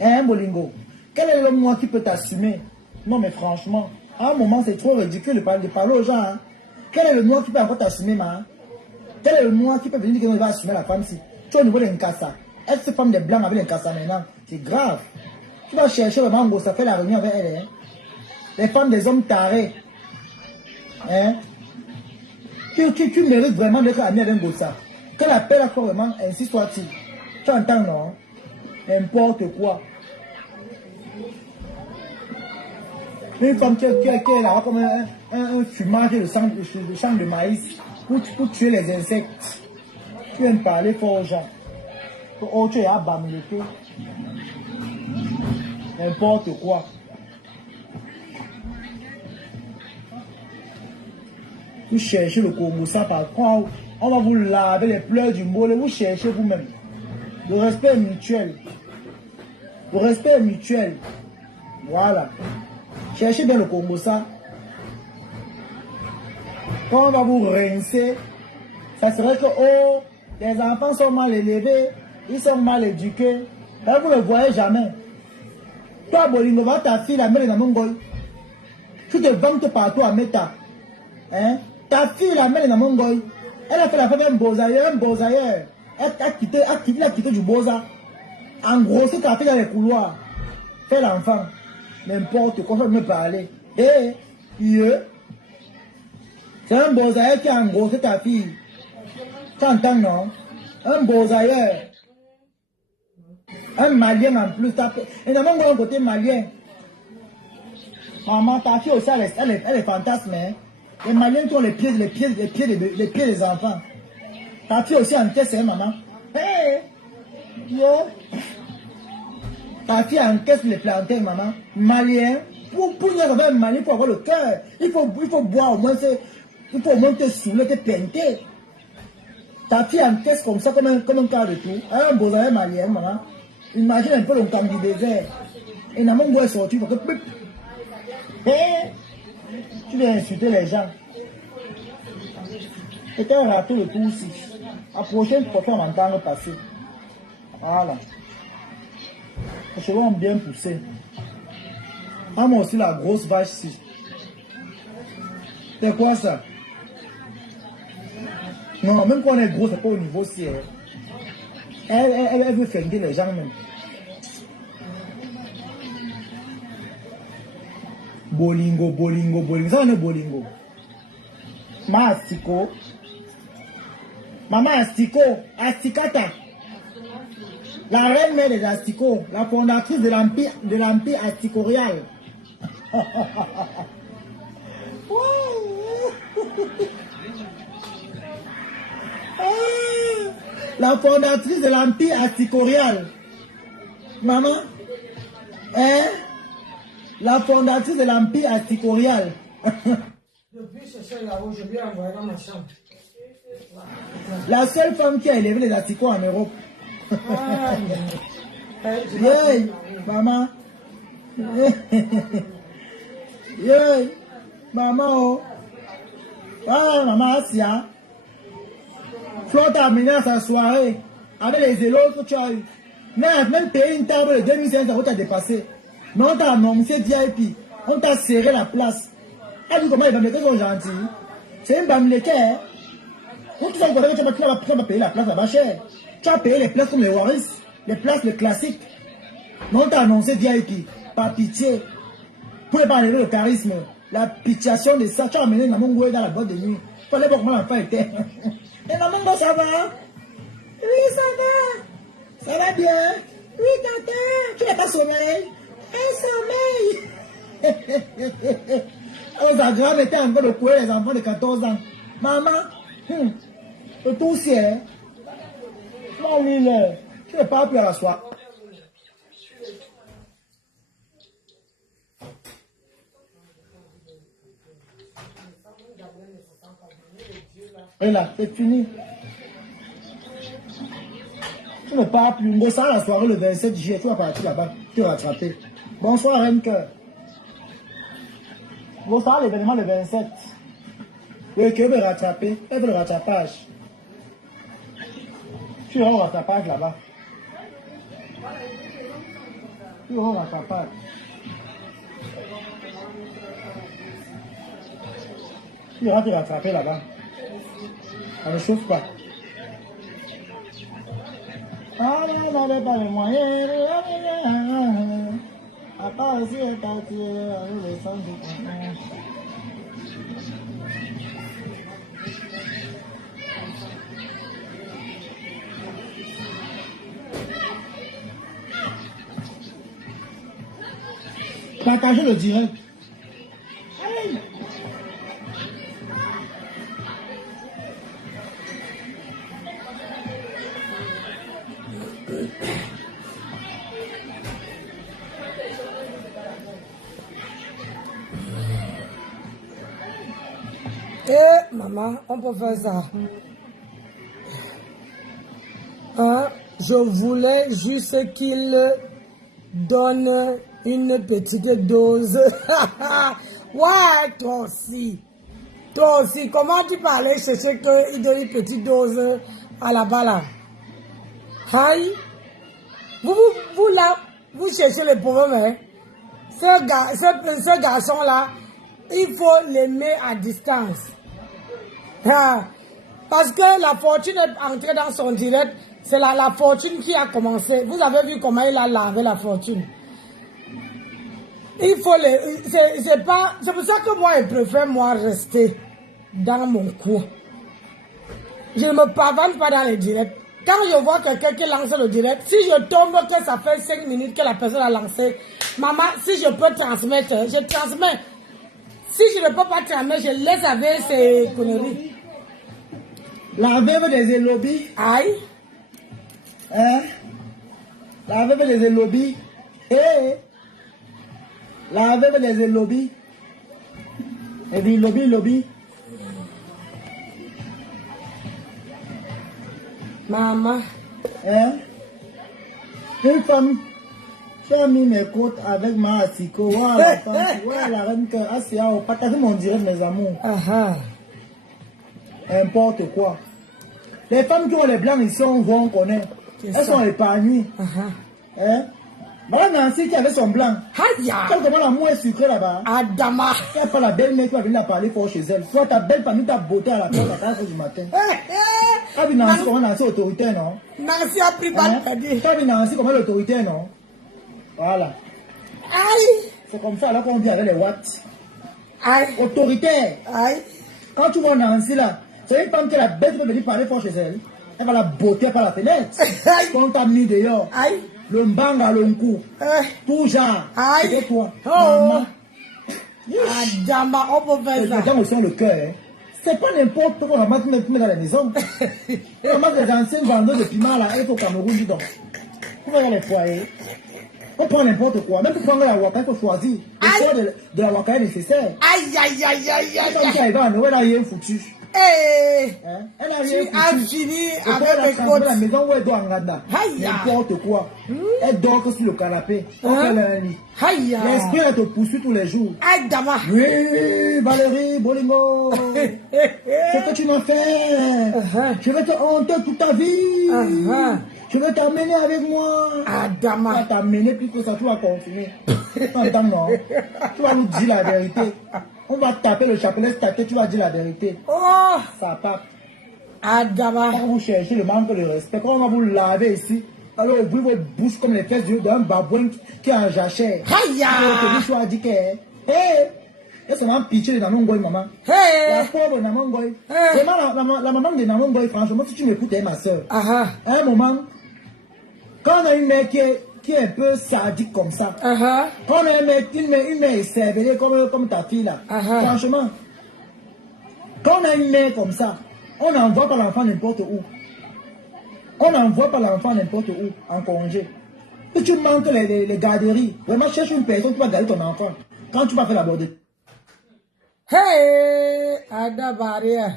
Hein, Bolingo? Quel est l'homme noir qui peut t'assumer? Non, mais franchement, à un moment, c'est trop ridicule de parler aux gens. Hein. Quel est le noir qui peut encore t'assumer, maman? Quel est le noir qui peut venir dire qu'il va assumer la femme si tu es au niveau de l'Inkasa? Est-ce que cette femme de blanc avec l'Inkasa maintenant? C'est grave. Tu vas chercher le mango, ça fait la réunion avec elle. Hein? Les femmes des hommes tarés. Hein? Tu mérites vraiment d'être ami avec Ngossa. Qu'elle appelle à quoi vraiment, ainsi soit-il. Tu entends, non? N'importe quoi. Une femme qui est là comme un fumage de champ de maïs pour tuer les insectes. Tu viens de parler fort aux gens. Oh, tu es à Bamileke. N'importe quoi. Vous cherchez le Congo, ça par contre, on va vous laver les pleurs du mot, vous cherchez vous-même. Le respect est mutuel. Le respect est mutuel. Voilà. Cherchez bien le Congo, ça. Quand on va vous rincer, ça serait que, oh, les enfants sont mal élevés, ils sont mal éduqués. Là, vous ne le voyez jamais. Toi, Bolingo, va ta fille la mettre dans mon goy. Tu te vantes partout à Meta. Hein? Ta fille la met dans mon goy. Elle a fait la femme d'un bozailleur, Elle a quitté du boza. En gros, c'est ta fille dans les couloirs. Fais l'enfant. N'importe quoi, je me parler. C'est un bozailleur qui a engrossé ta fille. Tu entends, non? Un bozailleur. Un malien en plus. Et dans mon grand côté malien. Maman, ta fille aussi, elle est fantasme. Hein? Les Maliens qui ont les pieds des enfants. Ta fille aussi encaisse, hein, maman. Hey, yo. Ta fille encaisse les plantains, maman. Malien. Pour y arriver à un Malien, il faut avoir le cœur. Il faut boire au moins, il faut au moins te saouler, te peinter. Ta fille encaisse comme ça, comme un quart de tout. Un beau malien, maman. Imagine un peu le camp du désert. Et dans mon bois est sorti, il faut que... Hey. Tu viens insulter les gens. C'était un râteau de tout aussi. La prochaine fois, on va entendre passer. Voilà. Les cheveux ont bien poussé. Ah, moi aussi, la grosse vache ici. C'est quoi ça? Non, même quand on est gros, c'est pas au niveau si. Elle veut flinguer les gens même. Bolingo. Ça, on est Bolingo. Maman Astikata. La reine mère des asticots. La fondatrice de l'empire asticorial. La fondatrice de l'Empire asticorial. Maman, hein? La fondatrice de l'Empire asticorial. Depuis ce soir là-haut, je lui ai envoyé dans ma chambre. La seule femme qui a élevé les asticots en Europe. Yeah, maman. Yeah, maman. Oh. Ah, maman Asia. Flo t'a amené à sa soirée avec les éloges que tu as eu. Mais on a même payé une table de 2500 euros, t'as dépassé. Mais on t'a annoncé VIP. On t'a serré la place. Elle dit comment les Bamilekés sont gentils. C'est une Bamileke. Quand tu vas payer la place là-bas cher. Tu as payé les places comme les Waris, les places les classiques. Mais on t'a annoncé VIP. Par pitié. Pour ne pas enlever le charisme. La pitiation de ça. Tu as amené Maman Ngoué dans la boîte de nuit. Il fallait voir comment l'enfant était. Et Maman Ngoué, ça va? Oui, ça va. Ça va bien? Oui, tata. Tu n'as pas sommeil? Un sommeil. Alors, sa grand était en train de courir les enfants de 14 ans. Maman, le tout ciel. Non, Lille, tu n'es pas plus à la soie. Et là, c'est fini. Tu ne pars plus. On sera la soirée le 27 juillet. Tu vas partir là-bas. Tu vas rattraper. Bonsoir, Renke. On sera l'événement le 27. Oui, qui veut rattraper. Elle veut le rattrapage. Tu auras le rattrapage là-bas. Tu auras le rattrapage. Tu auras te rattraper là-bas. Ça ne chauffe pas. Ah, on n'avait pas les moyens. À part ici, elle est partie avec le sang du coin. Partagez le direct. Hey. Maman, on peut faire ça. Hein? Je voulais juste qu'il donne une petite dose. Ouais, toi aussi. Toi aussi, comment tu parlais chercher qu'il donne une petite dose à la balle? Aïe. Vous là, vous cherchez le problème. Hein? Ce garçon-là, il faut l'aimer à distance. Ah, parce que la fortune est entrée dans son direct, c'est la fortune qui a commencé. Vous avez vu comment il a lavé la fortune. Il faut c'est pour ça que moi, je préfère moi rester dans mon coin. Je ne me pavane pas dans les directs. Quand je vois quelqu'un qui lance le direct, si je tombe que ça fait 5 minutes que la personne a lancé, maman, si je peux transmettre, je transmets. Si je ne peux pas transmettre, je laisse avec ces conneries. La veuve des élobis. Aïe. Hein? La veuve des élobis. Hey. La veuve des élobis. Elle dit lobby. Maman. Hein? Une femme qui a mis mes côtes avec ma assiko. Ouais, la reine que Asia, partagez mon direct, mes amours. N'importe quoi. Les femmes qui ont les blancs ici, on voit, on connaît. Elles sont épargnées. Hein? Voilà Nancy qui avait son blanc. Comment l'amour est sucré là-bas. Adama. Tu n'as pas la belle-mère qui va venir la parler fort chez elle. Toi, ta belle famille, ta beauté à la place à 4h du matin. Tu as vu Nancy comment Nancy est autoritaire, non? Nancy a pris pas de crédit. Tu as vu Nancy comment elle est autoritaire, non? Voilà. Aïe. C'est comme ça là qu'on dit avec les watts. Aïe. Autoritaire. Aïe. Quand tu vois Nancy là, c'est une femme qui est la belle qui peut venir parler fort chez elle. Elle va la botter par la fenêtre. Quand t'as mis dehors. Aïe. Le mbanga, le nkou. Tout genre. Aïe. C'est toi. Oh. Maman. Adama, on peut faire ça. Les gens me sont le cœur. Hein. C'est pas n'importe quoi, on va mettre dans la maison. On va mettre les anciens vendeurs de piment là, et au Cameroun, dis donc. On va dans les foyers. On prend n'importe quoi. Même pour prendre la waka, il faut choisir. Le choix de la waka est nécessaire. Aïe, aïe, aïe, aïe, aïe. Comme ça, il va, elle a rien foutu. Hey, Elle a rien tu as foutu. fini Et avec quand les elle a côtes. la maison où elle doit en Ganda, Aïe. n'importe quoi. Elle dort que sur le canapé. On fait un lit. Aïe, L'esprit, elle te poursuit tous les jours. aïe, Dama. Oui, Valérie, Bolingo. Ce que tu m'as fait. Je vais te honter toute ta vie. Je vais t'amener avec moi. Ah, Tu Dama. vas t'amener, puis que ça, tu vas continuer. Attends, non. Tu vas nous dire la vérité. On va taper le chapelet, ta tête, tu vas dire la vérité. Oh, Ça part. ah, Dama. Quand vous cherchez le manque de respect, quand on va vous laver ici, alors ouvrez votre bouche comme les fesses d'un babouin qui est en jachère. Aïe. Le choix dit que, hé, c'est vraiment pitié de Namongoy, maman. La Hey. pauvre Namongoy. Vraiment, la maman de Namongoy, franchement, si tu m'écoutes, elle est ma soeur. Ah, À un moment, quand on a une mère qui est un peu sadique comme ça, ah, quand on a une mère cervelée comme ta fille là, franchement, quand on a une mère comme ça, on n'envoie pas l'enfant n'importe où. On n'envoie pas l'enfant n'importe où, en congé. Si tu manques les garderies, vraiment cherche une personne qui va garder ton enfant. Quand tu vas faire l'aborder. hey, Ada Barrière.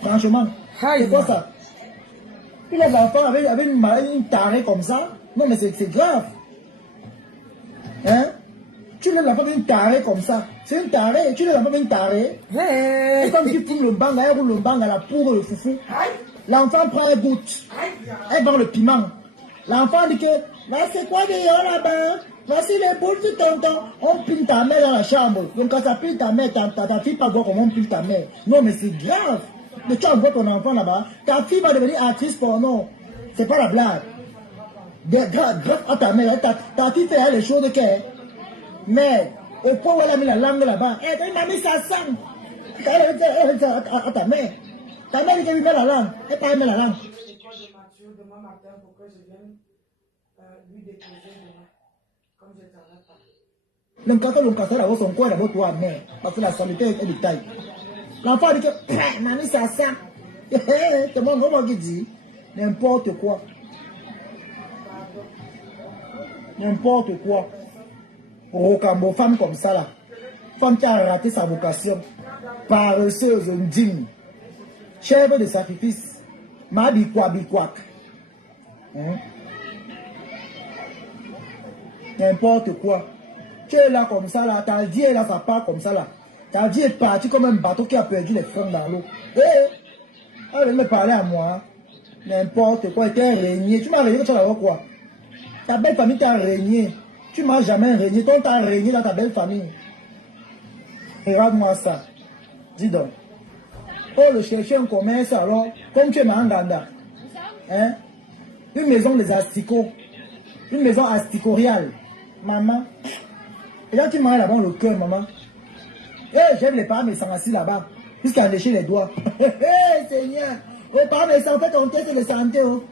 Franchement, Aïe. c'est quoi ça? Il a l'enfant avec une tarée comme ça. Non, mais c'est grave. Hein? Tu lèves l'enfant avec une tarée comme ça. C'est une tarée. Tu lèves l'enfant avec une tarée. Hey. C'est comme tu fous le bang, elle roule le bang à la poudre, le foufou. L'enfant prend un goutte. Elle vend le piment. L'enfant dit que, là c'est quoi dehors là-bas? Voici les boules de tonton. On pile ta mère dans la chambre. Donc quand ça pile ta mère, ta fille pas voir comment on pile ta mère. Non mais c'est grave. Mais tu envoies ton enfant là-bas. Ta fille va devenir artiste porno. C'est pas la blague. Grave à ta mère. Ta fille fait les choses de qu'elle. Mais au point où elle a mis la langue là-bas, elle m'a mis sa sang. Elle a dit à ta mère. Ta mère dit qu'elle lui met la langue. Elle pas met la langue. L'encasseur d'abord son corps d'abord toi mère. Parce que la santé est de taille. L'enfant dit que m'a mis sa sang. C'est mon gros qui dit. N'importe quoi. N'importe quoi. Rocambo, femme comme ça là. Femme qui a raté sa vocation. Paresseuse, indigne. Chèvre de sacrifice. Ma bikwak. N'importe quoi. Tu es là comme ça là. Ta vie est là, ça part comme ça là. Ta vie est partie comme un bateau qui a perdu les freins dans l'eau. Elle veut me parler à moi. N'importe quoi. Tu es régné. Tu m'as régné, tu as quoi? Ta belle famille t'a régné. Tu m'as jamais régné. Toi, t'as régné dans ta belle famille. Regarde-moi ça. Dis donc. Oh, le chercher un commerce alors, comme tu es en Ganda. Hein? Une maison des asticots. Une maison asticoriale. Maman. Et là, tu m'as là-bas le cœur, maman. J'aime les parents, mais sans assis là-bas. Jusqu'à lécher les doigts. Seigneur. Les parents, mais sans fait ton test de santé. Oh.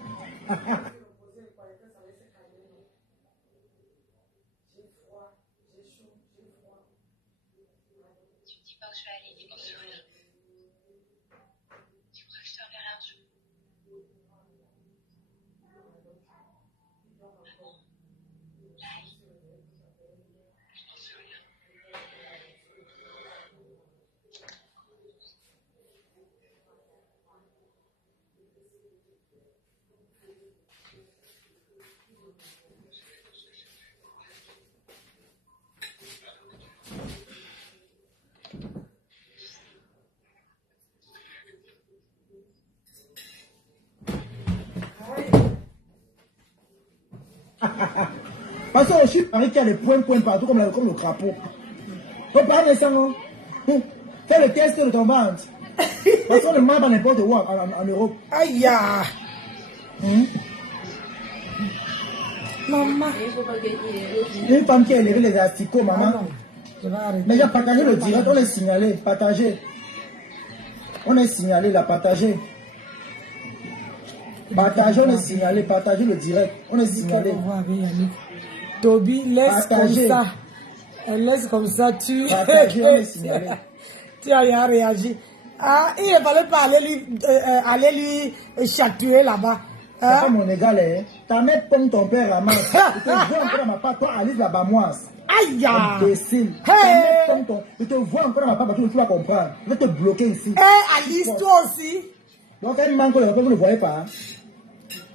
Parce que je suis Paris qui a les points partout comme le crapaud. Faut pas de ça, non? Fais le test de ton ventre. Parce qu'on ne ment pas n'importe où en Europe. Aïe. Maman. Une femme qui a élevé les asticots, maman. Je vais arrêter. Mais il a partagé le direct, on est signalé, partagé. On est signalé, là, partagé. Partagé, on est signalé, partagé le direct. On est signalé. Toby, laisse Partagé. comme ça. Elle laisse comme ça, tu. Partagé, on est signalé. Tu as rien réagi. Ah, il ne fallait pas aller lui chatouiller là-bas. C'est pas mon égal, hein. Ta mère pomme ton père à main. Tu te vois encore dans ma part, toi, Alice la Bamoise. Aïe! Imbécile. Je te vois encore dans ma part, tu vas comprendre. Je vais te bloquer ici. Alice, toi aussi. Donc, elle manque le rapport, vous ne voyez pas.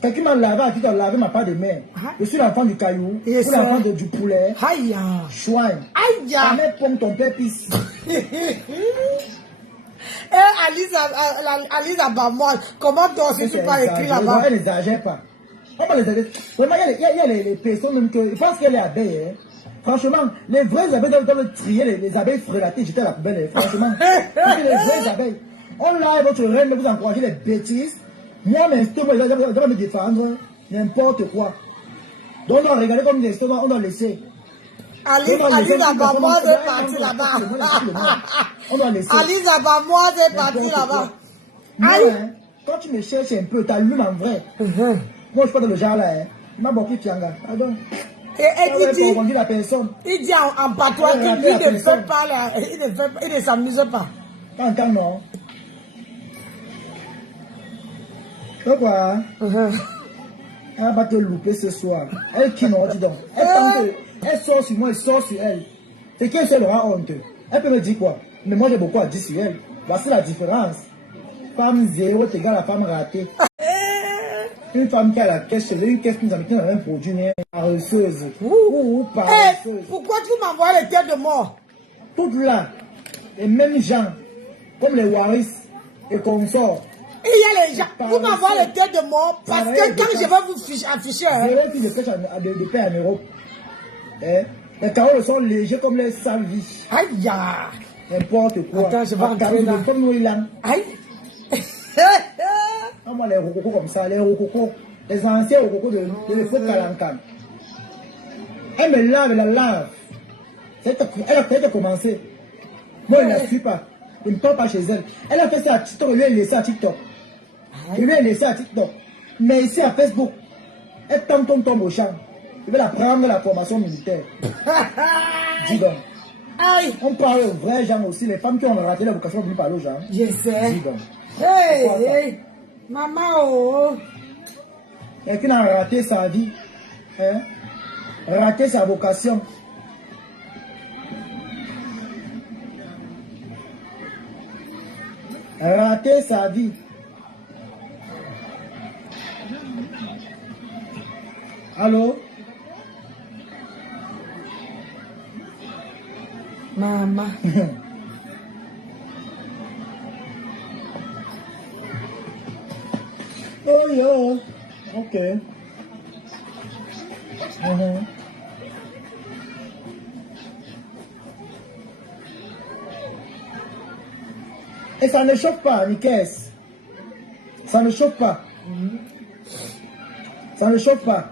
Quelqu'un m'a lavé, qui a lavé ma part de mer. Je suis l'enfant du caillou. Je suis l'enfant du poulet. Aïe! Chouin. Aïe! Ta mère pomme ton père pisse. Alice Abamoise, comment toi aussi tu pas écrit là-bas? Elle n'exagère pas. On va les aider. Vraiment, il y a les personnes même que. Je pense qu'elle est abeille. Hein. Franchement, les vraies abeilles doivent trier les abeilles frelatées, j'étais à la poubelle. Franchement, les vraies abeilles. On lave votre reine, mais vous encouragez les bêtises. Moi, mes stomacs, je dois me défendre. N'importe quoi. Donc, on doit regarder comme des stomacs, on doit laisser. Alice Abamoise est partie là-bas. Alice Abamoise est partie là-bas. Moi, quand tu me cherches un peu, tu allumes en vrai. Moi, je suis pas dans le genre là. Il m'a beaucoup Tianga. Et il dit en patois qu'il ne fait pas là, il ne s'amuse pas. T'entends, non? Donc, quoi? Elle va te louper ce soir. Elle qui non, dis donc. Elle sort sur moi, elle sort sur elle. C'est qu'elle seule aura honte. Elle peut me dire quoi? Mais moi j'ai beaucoup à dire sur elle. Voici la différence. Femme zéro égale la femme ratée. Une femme qui a la caisse, une caisse qui nous a mis dans le même produit, paresseuse. Paresseuse. Pourquoi tu m'envoies les têtes de mort? Toutes là, les mêmes gens, comme les Waris et consorts. Il y a les gens, vous m'envoyez les têtes de mort parce que quand je vais vous afficher. Zéro qui de pêche de paix en Europe. Les carreaux sont légers comme les salvis. Aïe! N'importe quoi. Attends, je vais entrer là. Comme nous, il a. Aïe! Moi, les rococos comme ça, les rococos, les anciens rococos de l'époque Kalankan. Elle me lave, elle la lave. Elle a peut-être commencé. Moi, je ne la suis pas. Je ne parle pas chez elle. Elle a fait ça à TikTok, je lui ai laissé à TikTok. Je lui ai laissé à TikTok. Mais ici à Facebook, elle tombe au champ. Je vais la prendre la formation militaire. Dis donc. Aïe. On parle aux vrais gens aussi, les femmes qui ont raté la vocation pour parler aux gens. Je sais. Dis donc. Hey, maman, oh. Et qui a raté sa vie, hein? Raté sa vocation. Raté sa vie. Allô? Maman. Oh yeah. Ok. Et ça ne chauffe pas, Nikes. Ça ne chauffe pas. Ça ne chauffe pas.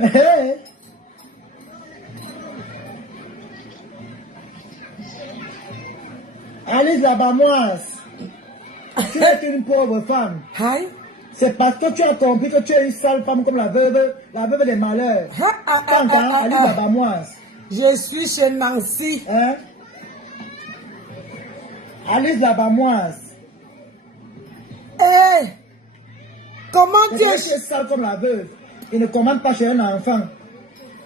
Hey. Alice la Bamoise, tu es une pauvre femme. Aïe. C'est parce que tu as compris que tu es une sale femme comme la veuve des malheurs. Alice la Bamoise. Je suis chez Nancy. Hein? Alice la Bamoise. Hey. Comment tu es sale comme la veuve? Il ne commande pas chez un enfant.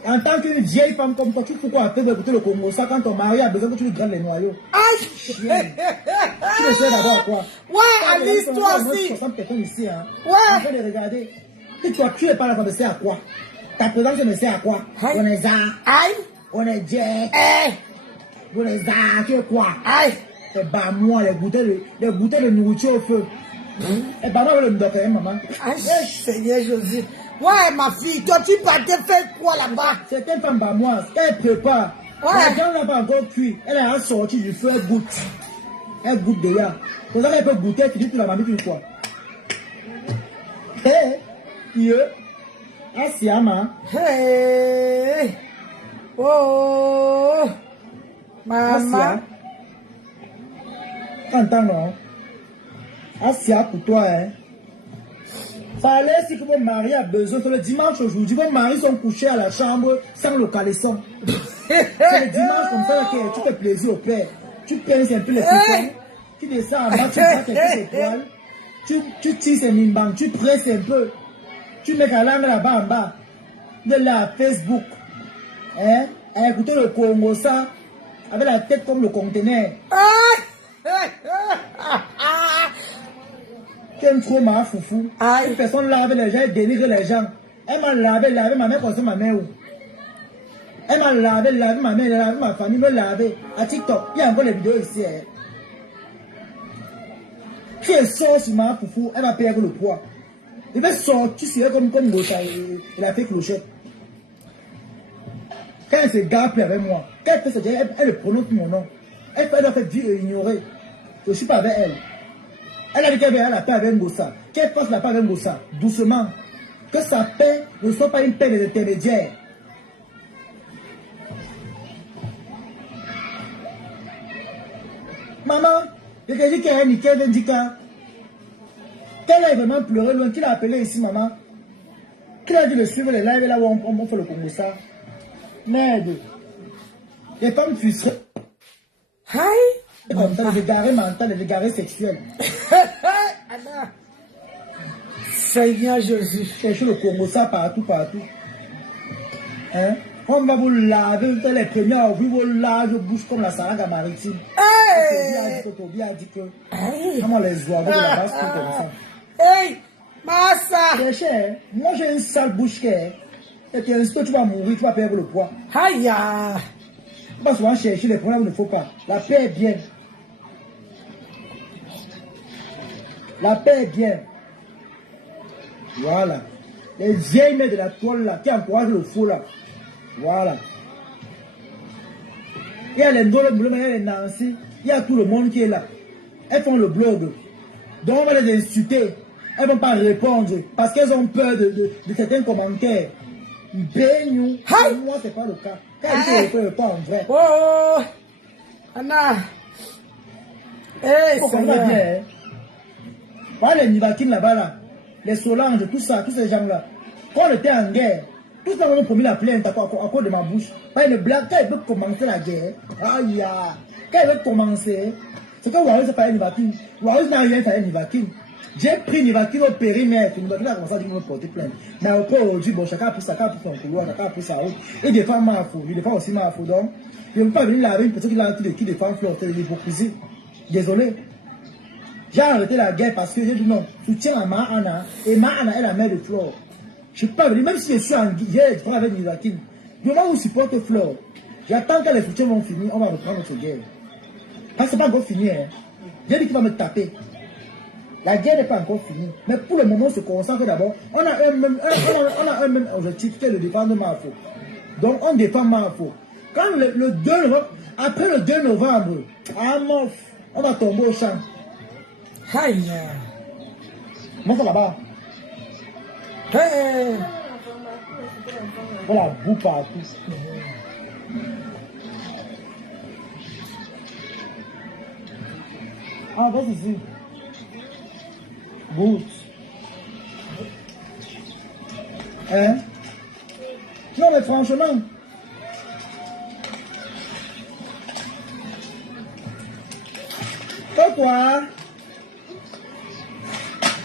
En tant qu'une vieille femme comme toi, tu fais quoi faire d'écouter le Congo? Ça, quand ton mari a besoin que tu lui grattes les noyaux. Aïe! Tu le sais d'abord quoi? Ouais, Alice, toi aussi. 60 personnes ici, hein. Ouais. En train de regarder. Et toi, tu n'es pas là pour me sert à quoi? Ta présence ne sert à quoi? Aïe. On est ça. Aïe! On est Jack. Hey. On est ça. Tu es quoi? Aïe! Et bah, moi, les bouteilles de nourriture au feu. Et bah, moi, le docteur, maman. Aïe, Seigneur Jésus. Ouais, ma fille, toi, tu partais faire quoi là-bas? C'est une femme bamoise. Elle prépare. Ouais. La viande n'a pas encore cuit. Elle a sorti du feu, elle goûte. Elle goûte déjà. Comme ça, elle peut goûter, tu dis que la mamie, tu quoi? Hé, yeux. Asiama. Hey! Oh! Maman! Asia. Entends, non? Asia pour toi, hein. Fallait si que mon mari a besoin. C'est le dimanche aujourd'hui. Vos maris sont couchés à la chambre sans le caleçon. C'est le dimanche comme ça que tu fais plaisir au père. Tu pinces un peu les pitons. Tu descends en bas, tu grattes un peu les poils. Tu tisses un mimban, tu presses un peu. Tu mets la langue là-bas en bas. De là, Facebook. Hein? À écouter le Congo, ça. Avec la tête comme le conteneur. Tu aimes trop ma foufou. Une personne lave les gens et dénigre les gens. Elle m'a lavé ma mère comme ça, ma mère. Elle m'a lavé ma mère, lavé ma famille, me laver. À TikTok, il y a encore les vidéos ici. Hein. Si elle sort sur ma foufou, elle va perdre le poids. Il va sortir sur elle comme Gosha, il a fait clochette. Quand elle se garde avec moi, quand elle fait ça, elle prononce mon nom. Elle doit faire dire et ignorer. Je ne suis pas avec elle. Elle a dit qu'elle va la paix avec Ngossa. Qu'elle fasse la paix avec Ngossa, doucement. Que sa paix ne soit pas une paix des intermédiaires. Maman, je te dis qu'elle a niqué Vendika. Qu'elle a vraiment pleuré loin, qu'il a appelé ici, maman. Qu'il a dit de suivre les lives là où on fait le Congossa. Merde. Les femmes frustrées. Comme ça, les égarés mentaux, les égarés sexuels. Seigneur Jésus. Cherchez le Congossa partout. Hein? On va vous laver, vous êtes les premiers à ouvrir vos larges bouches comme la Saraga maritime. Tobi a dit que. Comment les oiseaux de la base sont comme ça. Hey! Massa! Cherchez, moi j'ai une sale bouche. Et puis ainsi tu vas mourir, tu vas perdre le poids. Aïe! Tu vas souvent chercher les problèmes, il ne faut pas. La paix est bien. La paix est bien. Voilà. Les vieilles mères de la toile là, qui encouragent le faux là. Voilà. Il y a les Ndolo, il y a les Nancy, il y a tout le monde qui est là. Elles font le blog. Donc on va les insulter. Elles ne vont pas répondre parce qu'elles ont peur de certains commentaires. Bénou. Moi, ce n'est pas le cas. Quand elles ne répondent pas en vrai. Oh! Anna! Hey, Seigneur! Voilà les Nivakim là-bas, là. Les Solange, tout ça, tous ces gens-là. Quand on était en guerre, tous les gens m'ont promis la plainte à cause de ma bouche. Pas une blague, quand ils veulent commencer la guerre, aïe, quand ils veulent commencer, c'est que Warriors n'a pas un Nivakim. Warriors n'a rien fait un Nivakim. J'ai pris Nivakim au périmètre. Nivakim a commencé à dire qu'il me porter plainte. Mais après, aujourd'hui, bon, chacun a pris sa son couloir, chacun a pris sa route. Il défend ma faute, il défend aussi ma faute. Donc, je ne peux pas venir laver une personne qui défend Flore, c'est de l'hypocrisie. Désolé. J'ai arrêté la guerre parce que j'ai dit non, soutiens à Mahana, et Mahana est la mère de Flore. Je ne peux pas venir, même si je suis en guerre, je avec Nivakim. Du moment où je supporte Flore, j'attends que les soutiens vont finir, on va reprendre notre guerre. Parce que ce n'est pas encore fini. Hein. J'ai dit qu'il va me taper. La guerre n'est pas encore finie. Mais pour le moment, on se concentre d'abord. On a un même objectif, c'est de défendre Mafo. Donc, on défend Mafo. Quand le 2 novembre, après le 2 novembre, on va tomber au champ. Aïe! Monte là-bas. Hey! Voilà, boue partout. Ah, vas-y ici. Good. Hein? Non, mais franchement. Toi,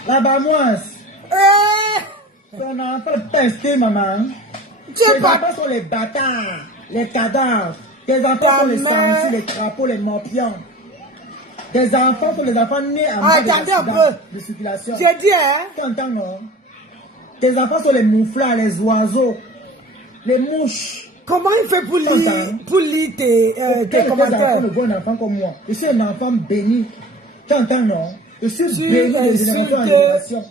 la bamoise. Ton enfant testé, maman. Tes enfants sont les bâtards, les cadavres. Tes enfants sont les sangsues, les crapauds, les morpions. Tes enfants sont les enfants nés en bas de circulation. J'ai dit, hein? Tu entends, non? Tes enfants sont les mouflards, les oiseaux, les mouches. Comment il fait pour lire tes commentaires? Je suis un enfant comme moi. Je suis un enfant béni. Tu entends, non? Je suis béni de génération en génération.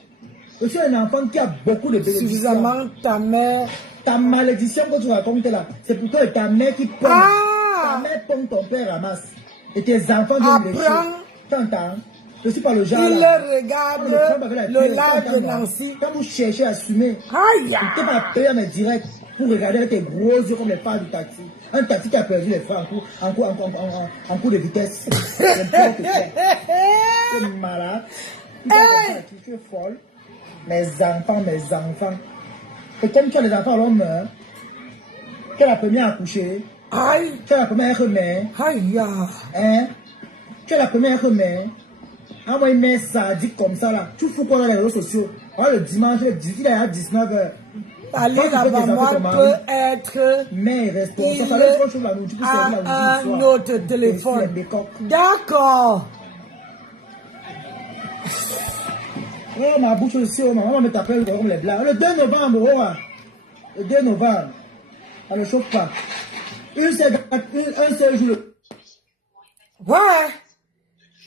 Je suis un enfant qui a beaucoup de bénédictions. Suffisamment ta mère. Ta malédiction que tu racontes là, c'est plutôt ta mère qui pomme. Ta mère pomme, ton père ramasse. Et tes enfants viennent lécher. T'entends? Je ne suis pas le genre. Il là. regarde le lac de Nancy. Quand vous cherchez à assumer, aïe! tu t'es pas payé mes directs pour regarder avec tes gros yeux comme les phares du taxi. Un taxi qui a perdu les freins en cours de vitesse. Tu es malade. Tu es folle. mes enfants. Et comme tu as les enfants, l'homme meurt. Tu es la première à coucher. Aïe. Tu es la première mère. Aïe. Hein? Tu es la première mère. Ah, moi, une mère sadique comme ça, là. Tu fous quoi dans les réseaux sociaux? Ah, le dimanche, il est à 19h. Ali Rabama peut être. Mais responsable. Il a un autre téléphone. D'accord. Oh, ma bouche aussi, oh, maman me taper comme les blancs. Le 2 novembre, oh, le 2 novembre. Ça ne chauffe pas. Un seul jour. Ouais.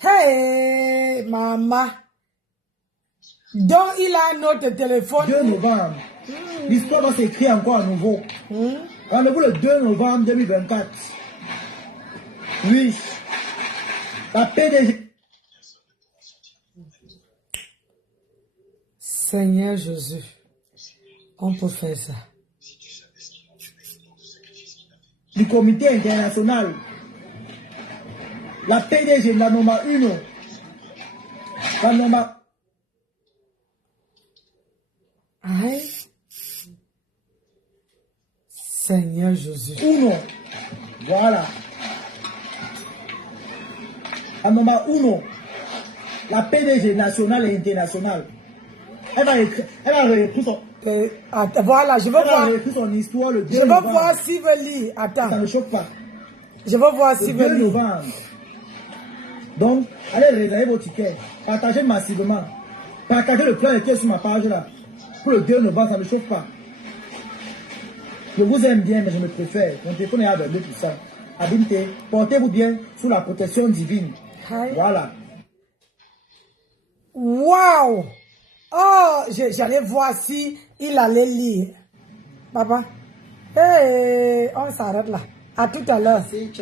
Hey, maman. Donc, il a un autre téléphone. 2 novembre. L'histoire va s'écrire encore à nouveau. Rendez-vous le 2 novembre 2024. Oui. La PDG. Seigneur Jésus, on peut faire ça. Du comité international. La PDG, la number 1. La number. Aïe. Seigneur Jésus. 1. Voilà. La number 1. La PDG nationale et internationale. Elle va réécrire son. Voilà, je veux voir. Son histoire le 2 Je veux novembre. voir s'il veut lire. Attends. Ça ne choque pas. Je veux voir s'il Le veut 2 lire. novembre. Donc, allez réserver vos tickets. Partagez massivement. Partagez le plan qui est sur ma page là. Pour le 2 novembre, ça ne chauffe pas. Je vous aime bien, mais je me préfère. Mon téléphone est aveuglé, tout ça. Abimte, portez-vous bien sous la protection divine. Aïe. Voilà. Waouh! Oh, j'allais voir si il allait lire. Papa, hey, on s'arrête là. À tout à l'heure. C'est